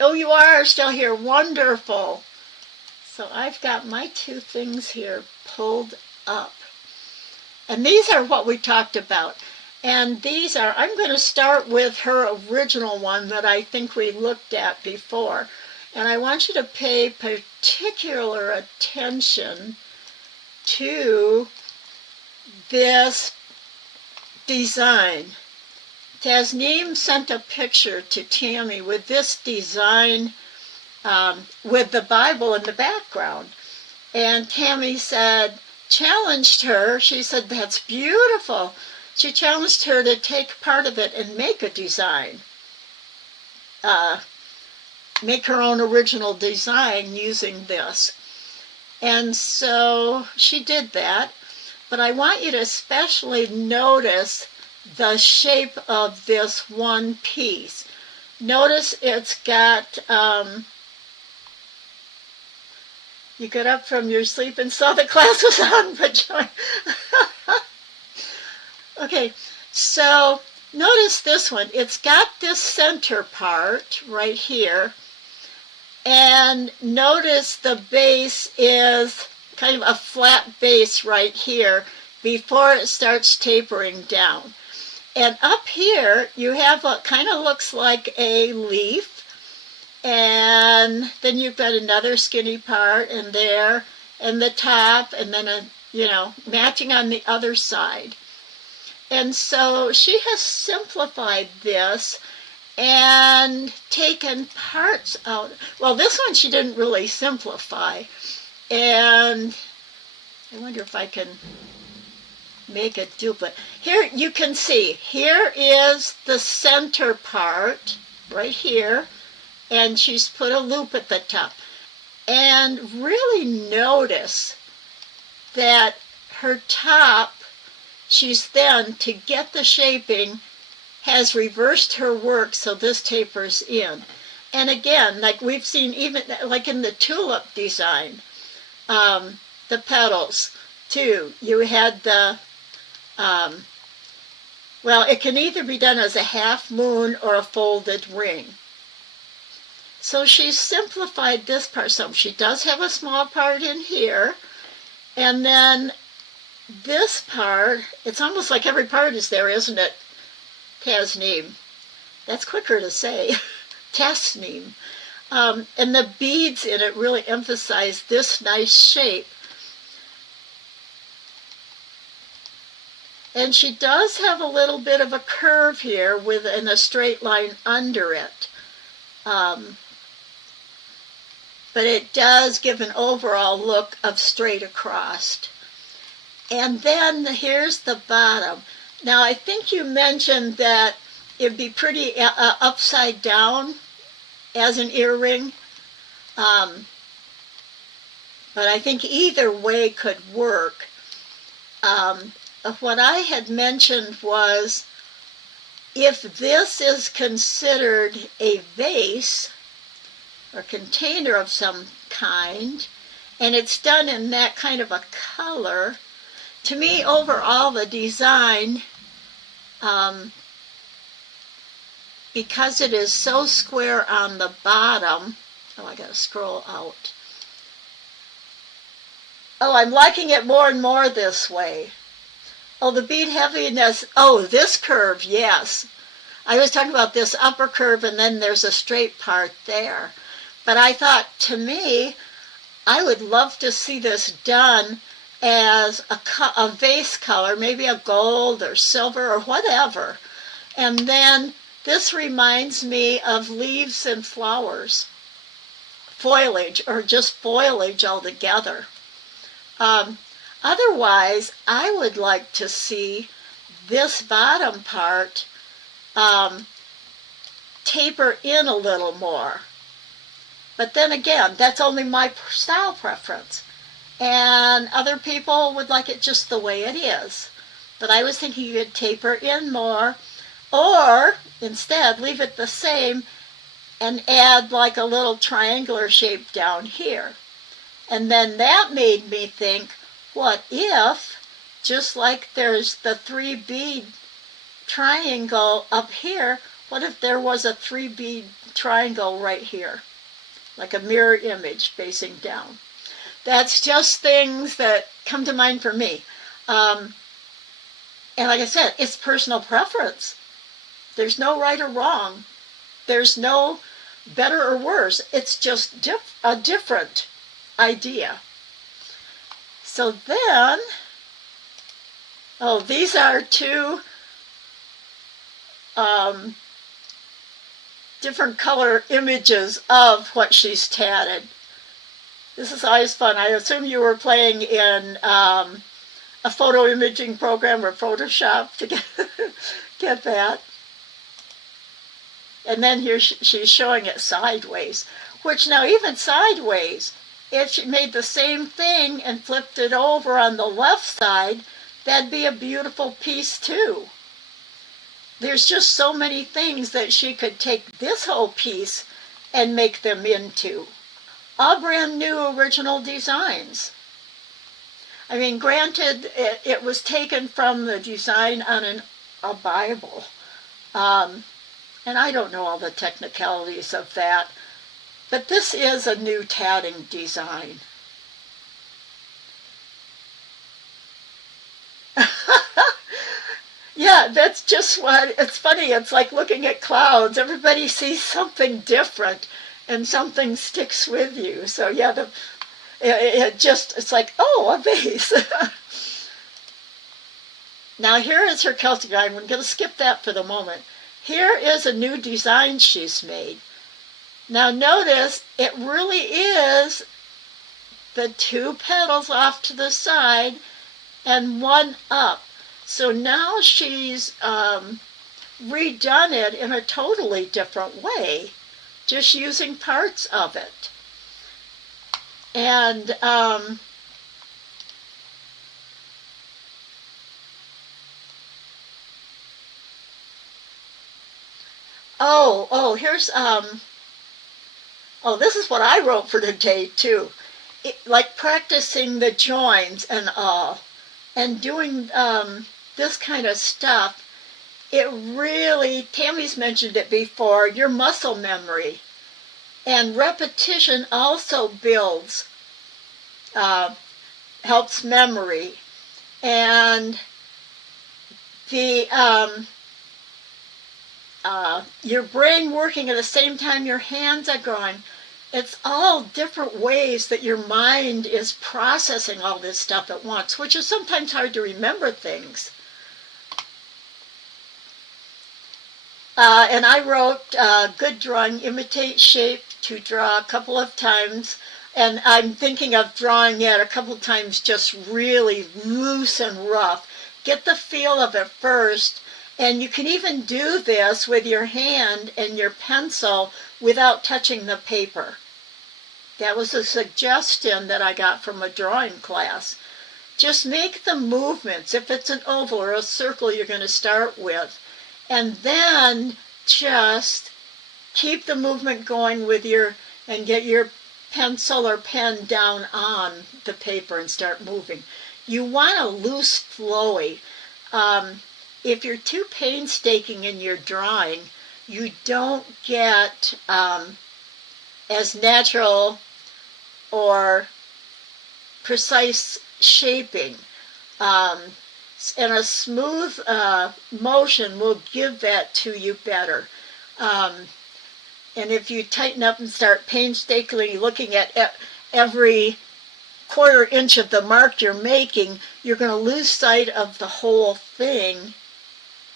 Oh, you are still here. Wonderful. So I've got my two things here pulled up. And these are what we talked about. And these are, I'm going to start with her original one that I think we looked at before. And I want you to pay particular attention to this design. Tasneem sent a picture to Tammy with this design with the Bible in the background. And Tammy challenged her, she said, that's beautiful. She challenged her to take part of it and make a design. Make her own original design using this. And so she did that. But I want you to especially notice the shape of this one piece. Notice it's got, you got up from your sleep and saw the class was on, but okay, so notice this one. It's got this center part right here, and notice the base is kind of a flat base right here before it starts tapering down. And up here you have what kind of looks like a leaf, and then you've got another skinny part in there, and the top, and then matching on the other side. And so she has simplified this and taken parts out. Well, this one she didn't really simplify. And I wonder if I can make a duplicate. Here you can see, here is the center part right here, and she's put a loop at the top. And really notice that her top, she's then, to get the shaping, has reversed her work so this tapers in. And again, like we've seen even like in the tulip design, the petals too, you had the, well, it can either be done as a half moon or a folded ring. So she's simplified this part some. She does have a small part in here, and then this part, it's almost like every part is there, isn't it? Tasneem. That's quicker to say. Tasneem. And the beads in it really emphasize this nice shape. And she does have a little bit of a curve here and a straight line under it. But it does give an overall look of straight across. And then here's the bottom. Now I think you mentioned that it'd be pretty upside down as an earring. But I think either way could work. What I had mentioned was, if this is considered a vase or container of some kind, and it's done in that kind of a color, to me overall the design, because it is so square on the bottom, oh, I gotta scroll out. Oh, I'm liking it more and more this way. Oh, the bead heaviness, oh, this curve, yes. I was talking about this upper curve, and then there's a straight part there. But I thought, to me, I would love to see this done as a vase color, maybe a gold or silver or whatever. And then this reminds me of leaves and flowers, foliage, or just foliage altogether. Otherwise, I would like to see this bottom part taper in a little more. But then again, that's only my style preference. And other people would like it just the way it is. But I was thinking you could taper in more, or instead leave it the same and add like a little triangular shape down here. And then that made me think, what if, just like there's the 3-bead triangle up here, what if there was a 3-bead triangle right here? Like a mirror image facing down. That's just things that come to mind for me. And like I said, it's personal preference. There's no right or wrong. There's no better or worse. It's just a different idea. So then, oh, these are two different color images of what she's tatted. This is always fun. I assume you were playing in a photo imaging program or Photoshop to get that. And then here she's showing it sideways, which now even sideways, if she made the same thing and flipped it over on the left side, that'd be a beautiful piece too. There's just so many things that she could take this whole piece and make them into. All brand new original designs. I mean, granted, it was taken from the design on a Bible. And I don't know all the technicalities of that, but this is a new tatting design. Yeah, that's just what, it's funny, it's like looking at clouds. Everybody sees something different and something sticks with you. So yeah, it's like, oh, a vase. Now here is her Celtic design. We're going to skip that for the moment. Here is a new design she's made. Now notice, it really is the two petals off to the side and one up. So now she's redone it in a totally different way, just using parts of it. And here's this is what I wrote for today too. Like practicing the joins and all, and doing this kind of stuff. It really, Tammy's mentioned it before, your muscle memory. And repetition also builds, helps memory. And the your brain working at the same time your hands are going. It's all different ways that your mind is processing all this stuff at once, which is sometimes hard to remember things. And I wrote, good drawing, imitate shape to draw a couple of times. And I'm thinking of drawing it a couple of times just really loose and rough. Get the feel of it first. And you can even do this with your hand and your pencil without touching the paper. That was a suggestion that I got from a drawing class. Just make the movements. If it's an oval or a circle you're going to start with. And then just keep the movement going with and get your pencil or pen down on the paper and start moving. You want a loose, flowy. If you're too painstaking in your drawing, you don't get as natural or precise shaping. And a smooth motion will give that to you better. And if you tighten up and start painstakingly looking at every quarter inch of the mark you're making, you're going to lose sight of the whole thing,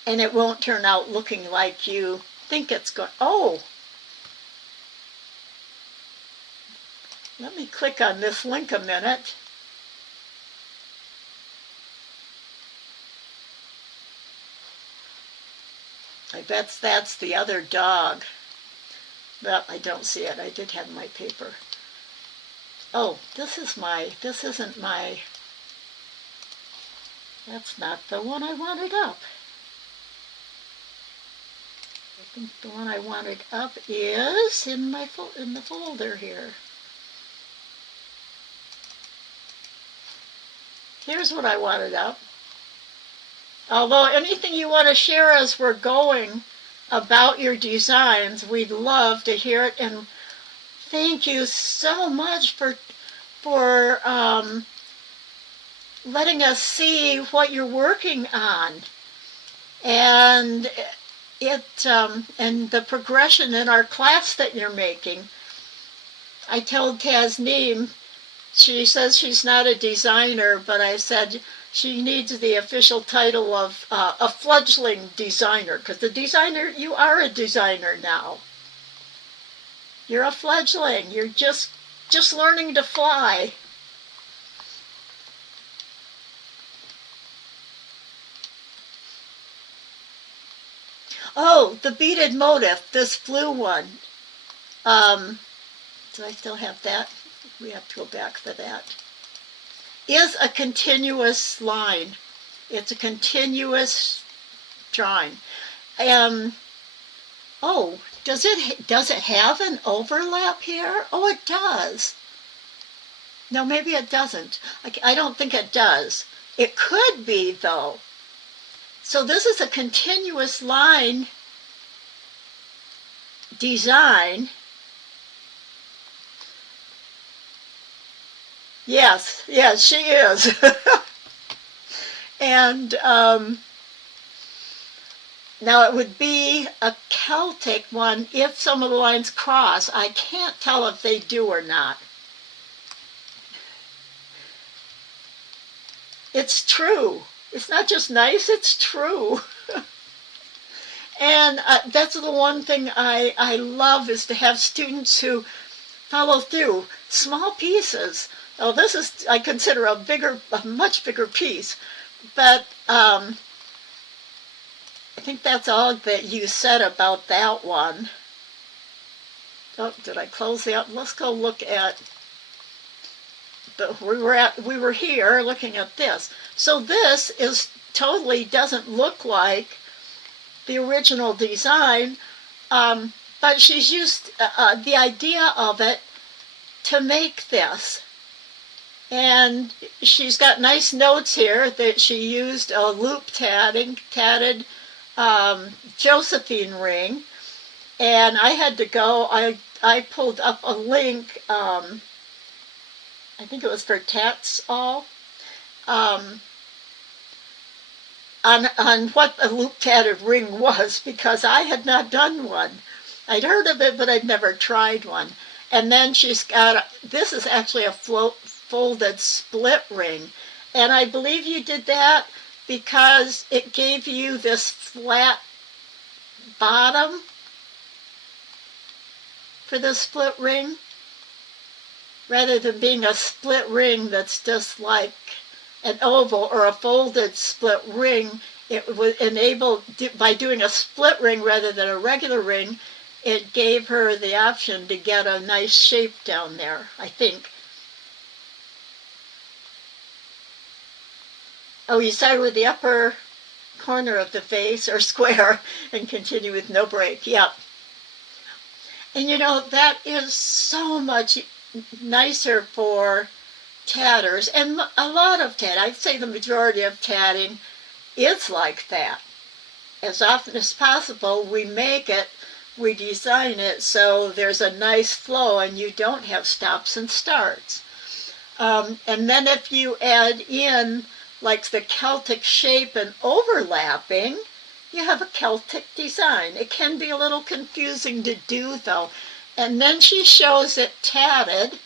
and it won't turn out looking like you think it's going. Oh! Let me click on this link a minute. I bet that's the other dog. Well, I don't see it. I did have my paper. Oh, this isn't my, that's not the one I wanted up. I think the one I wanted up is in the folder here. Here's what I wanted up. Although anything you want to share as we're going about your designs, we'd love to hear it. And thank you so much for letting us see what you're working on, and and the progression in our class that you're making. I told Tasneem, she says she's not a designer, but I said she needs the official title of a fledgling designer, because the designer, you are a designer now. You're a fledgling. You're just learning to fly. Oh, the beaded motif, this blue one. Do I still have that? We have to go back for that. Is a continuous line. It's a continuous drawing. Oh, does it have an overlap here? Oh, it does. No, maybe it doesn't. I don't think it does. It could be, though. So this is a continuous line design. Yes, she is. And now it would be a Celtic one if some of the lines cross. I can't tell if they do or not. It's true. It's not just nice, it's true. And that's the one thing I love, is to have students who follow through. Small pieces. Oh, this is, I consider a much bigger piece. But I think that's all that you said about that one. Oh, did I close that? Let's go look at we were here looking at this. So this is totally doesn't look like the original design, but she's used the idea of it to make this. And she's got nice notes here that she used a loop tatted Josephine ring. And I had to go, I pulled up a link, I think it was for Tats All, on what a loop tatted ring was, because I had not done one. I'd heard of it, but I'd never tried one. And then she's got, this is actually a folded split ring. And I believe you did that because it gave you this flat bottom for the split ring, rather than being a split ring that's just like an oval or a folded split ring. It was enabled, by doing a split ring rather than a regular ring, it gave her the option to get a nice shape down there, I think. Oh, you start with the upper corner of the face, or square, and continue with no break. Yep. And you know, that is so much nicer for tatters, and a lot of tatting, I'd say the majority of tatting is like that. As often as possible, we design it so there's a nice flow and you don't have stops and starts. And then if you add in like the Celtic shape and overlapping, you have a Celtic design. It can be a little confusing to do, though. And then she shows it tatted.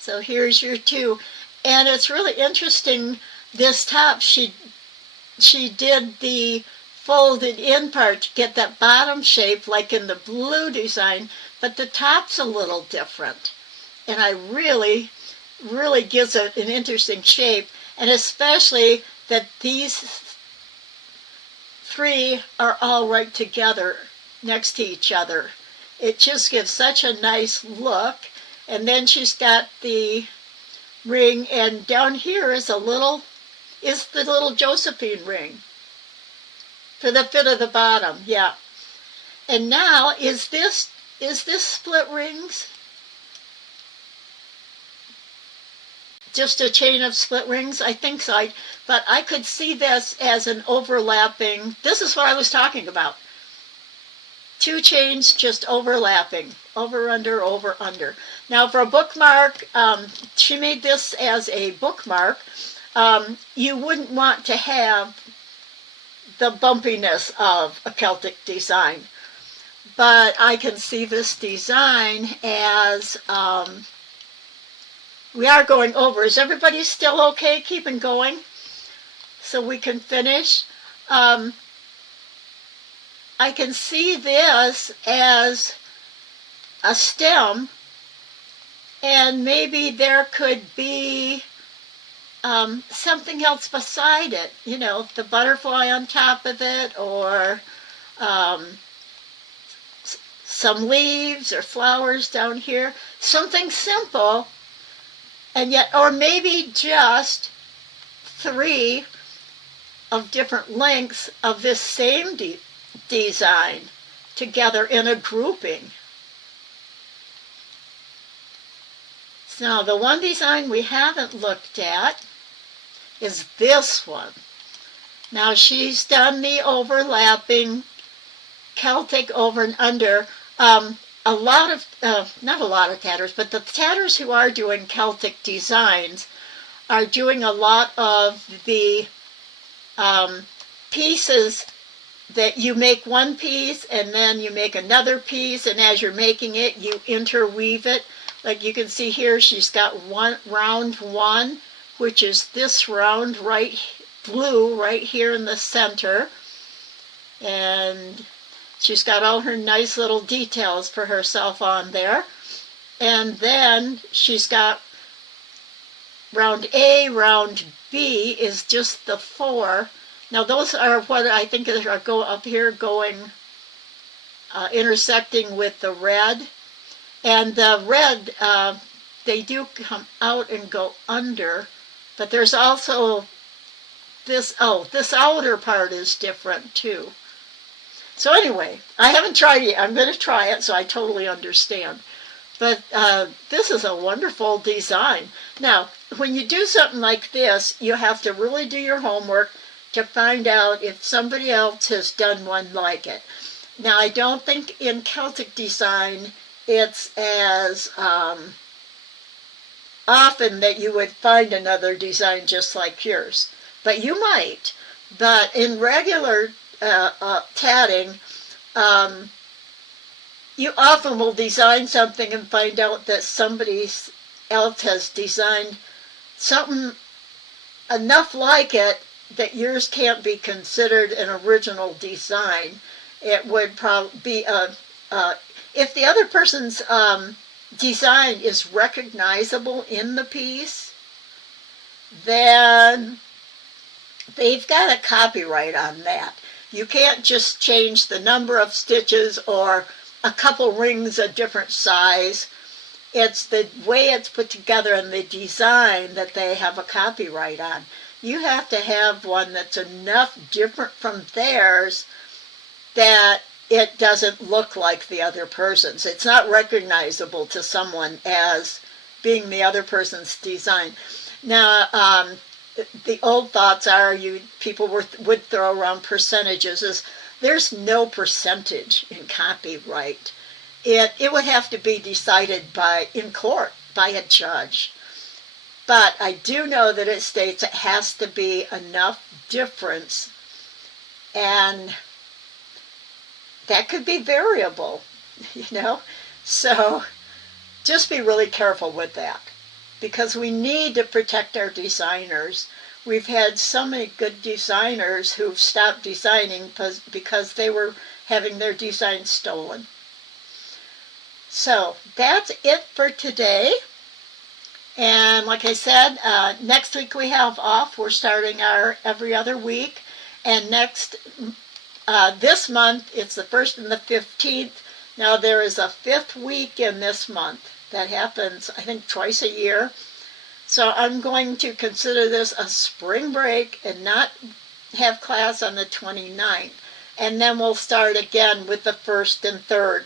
So here's your two. And it's really interesting, this top, she did the folded in part to get that bottom shape like in the blue design, but the top's a little different. And I really gives it an interesting shape, and especially that these three are all right together next to each other. It just gives such a nice look. And then she's got the ring, and down here is the little Josephine ring for the fit of the bottom. Yeah. And now is this split rings? Just a chain of split rings? I think so. But I could see this as an overlapping. This is what I was talking about. Two chains just overlapping. Over, under, over, under. Now for a bookmark, she made this as a bookmark. You wouldn't want to have the bumpiness of a Celtic design. But I can see this design as, we are going over. Is everybody still okay keeping going so we can finish? I can see this as a stem, and maybe there could be something else beside it, you know, the butterfly on top of it, or some leaves or flowers down here, something simple, and yet, or maybe just 3 of different lengths of this same design together in a grouping. So the one design we haven't looked at is this one. Now she's done the overlapping Celtic over and under. A lot of, not a lot of tatters, but the tatters who are doing Celtic designs are doing a lot of the pieces that you make one piece and then you make another piece, and as you're making it, you interweave it. Like you can see here, she's got round 1, which is this round blue right here in the center. And she's got all her nice little details for herself on there. And then she's got round A, round B is just the 4. Now those are what I think are up here going, intersecting with the red. And the red, they do come out and go under, but there's also this outer part is different too. So anyway, I haven't tried it. I'm going to try it, so I totally understand. But this is a wonderful design. Now, when you do something like this, you have to really do your homework to find out if somebody else has done one like it. Now, I don't think in Celtic design it's as often that you would find another design just like yours. But you might. But in regular tatting, you often will design something and find out that somebody else has designed something enough like it that yours can't be considered an original design. It would probably be if the other person's design is recognizable in the piece, then they've got a copyright on that. You can't just change the number of stitches or a couple rings a different size. It's the way it's put together and the design that they have a copyright on. You have to have one that's enough different from theirs that it doesn't look like the other person's. It's not recognizable to someone as being the other person's design. Now, the old thoughts are people would throw around percentages. There's no percentage in copyright. It would have to be decided in court by a judge. But I do know that it states it has to be enough difference, and that could be variable, So just be really careful with that, because we need to protect our designers. We've had so many good designers who've stopped designing because they were having their designs stolen. So that's it for today. And like I said, next week we have off. We're starting our every other week. And this month, it's the 1st and the 15th. Now there is a 5th week in this month. That happens, I think, twice a year. So I'm going to consider this a spring break and not have class on the 29th. And then we'll start again with the 1st and 3rd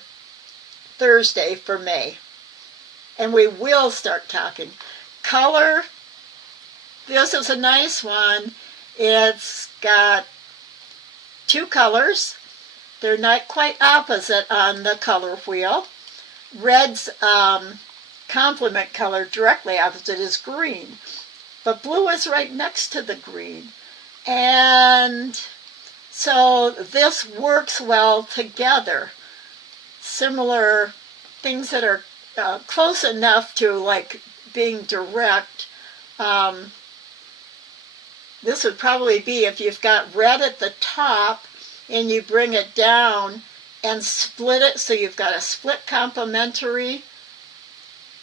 Thursday for May. And we will start talking. Color, this is a nice one. It's got 2 colors. They're not quite opposite on the color wheel. Red's complement color directly opposite is green, but blue is right next to the green. And so this works well together. Similar things that are close enough to like being direct. This would probably be if you've got red at the top and you bring it down and split it, so you've got a split complementary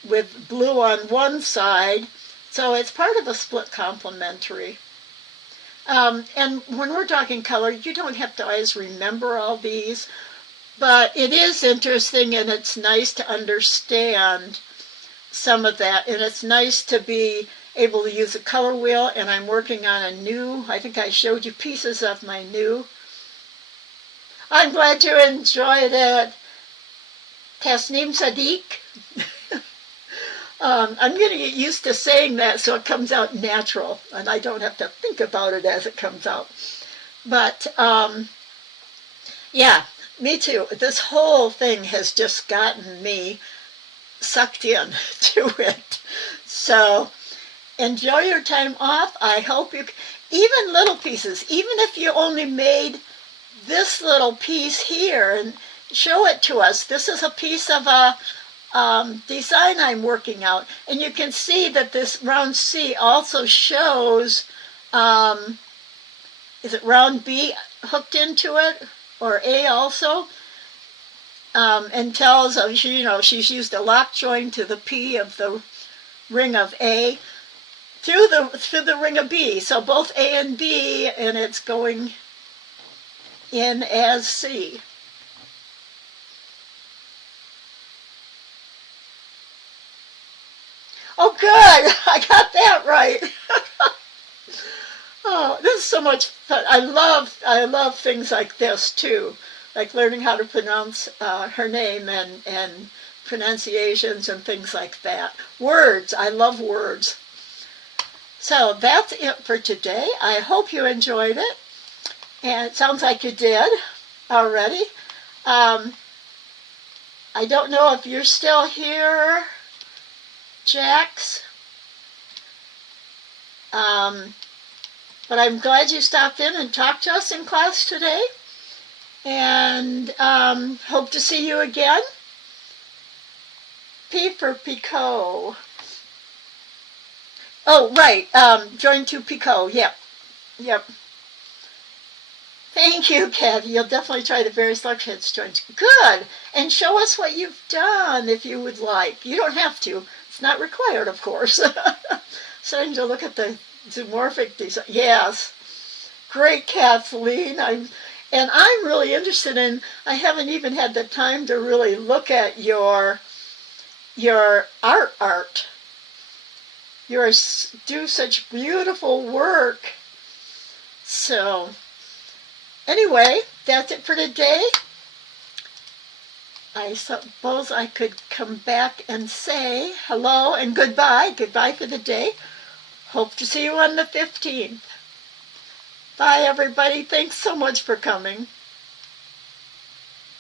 with blue on one side. So it's part of a split complementary. And when we're talking color, you don't have to always remember all these, But it is interesting, and it's nice to understand some of that, and it's nice to be able to use a color wheel. And I'm working on a new, I think I showed you pieces of my new. I'm glad you enjoyed it. Tasneem Sadiq. I'm going to get used to saying that so it comes out natural, and I don't have to think about it as it comes out. But yeah, me too. This whole thing has just gotten me sucked in to it. So enjoy your time off. I hope you, even little pieces, even if you only made this little piece here, and show it to us. This is a piece of a design I'm working out, and you can see that this round C also shows, is it round B hooked into it, or A also, and tells us, you know, she's used a lock join to the P of the ring of A through the ring of B, so both A and B, and it's going in as C. Oh, good! I got that right. Oh, this is so much fun. I love things like this too, like learning how to pronounce her name and pronunciations and things like that. Words, I love words. So that's it for today. I hope you enjoyed it, and it sounds like you did already. I don't know if you're still here, Jax, but I'm glad you stopped in and talked to us in class today, and hope to see you again. P for Picot. Oh, right, join to Picot, yep. Thank you, Kathy. You'll definitely try the various lectures joins. Good. And show us what you've done if you would like. You don't have to. It's not required, of course. Starting to look at the Zoomorphic design. Yes. Great, Kathleen. I'm really interested in, I haven't even had the time to really look at your art. You do such beautiful work. So anyway, that's it for today. I suppose I could come back and say hello and goodbye. Goodbye for the day. Hope to see you on the 15th. Bye, everybody. Thanks so much for coming.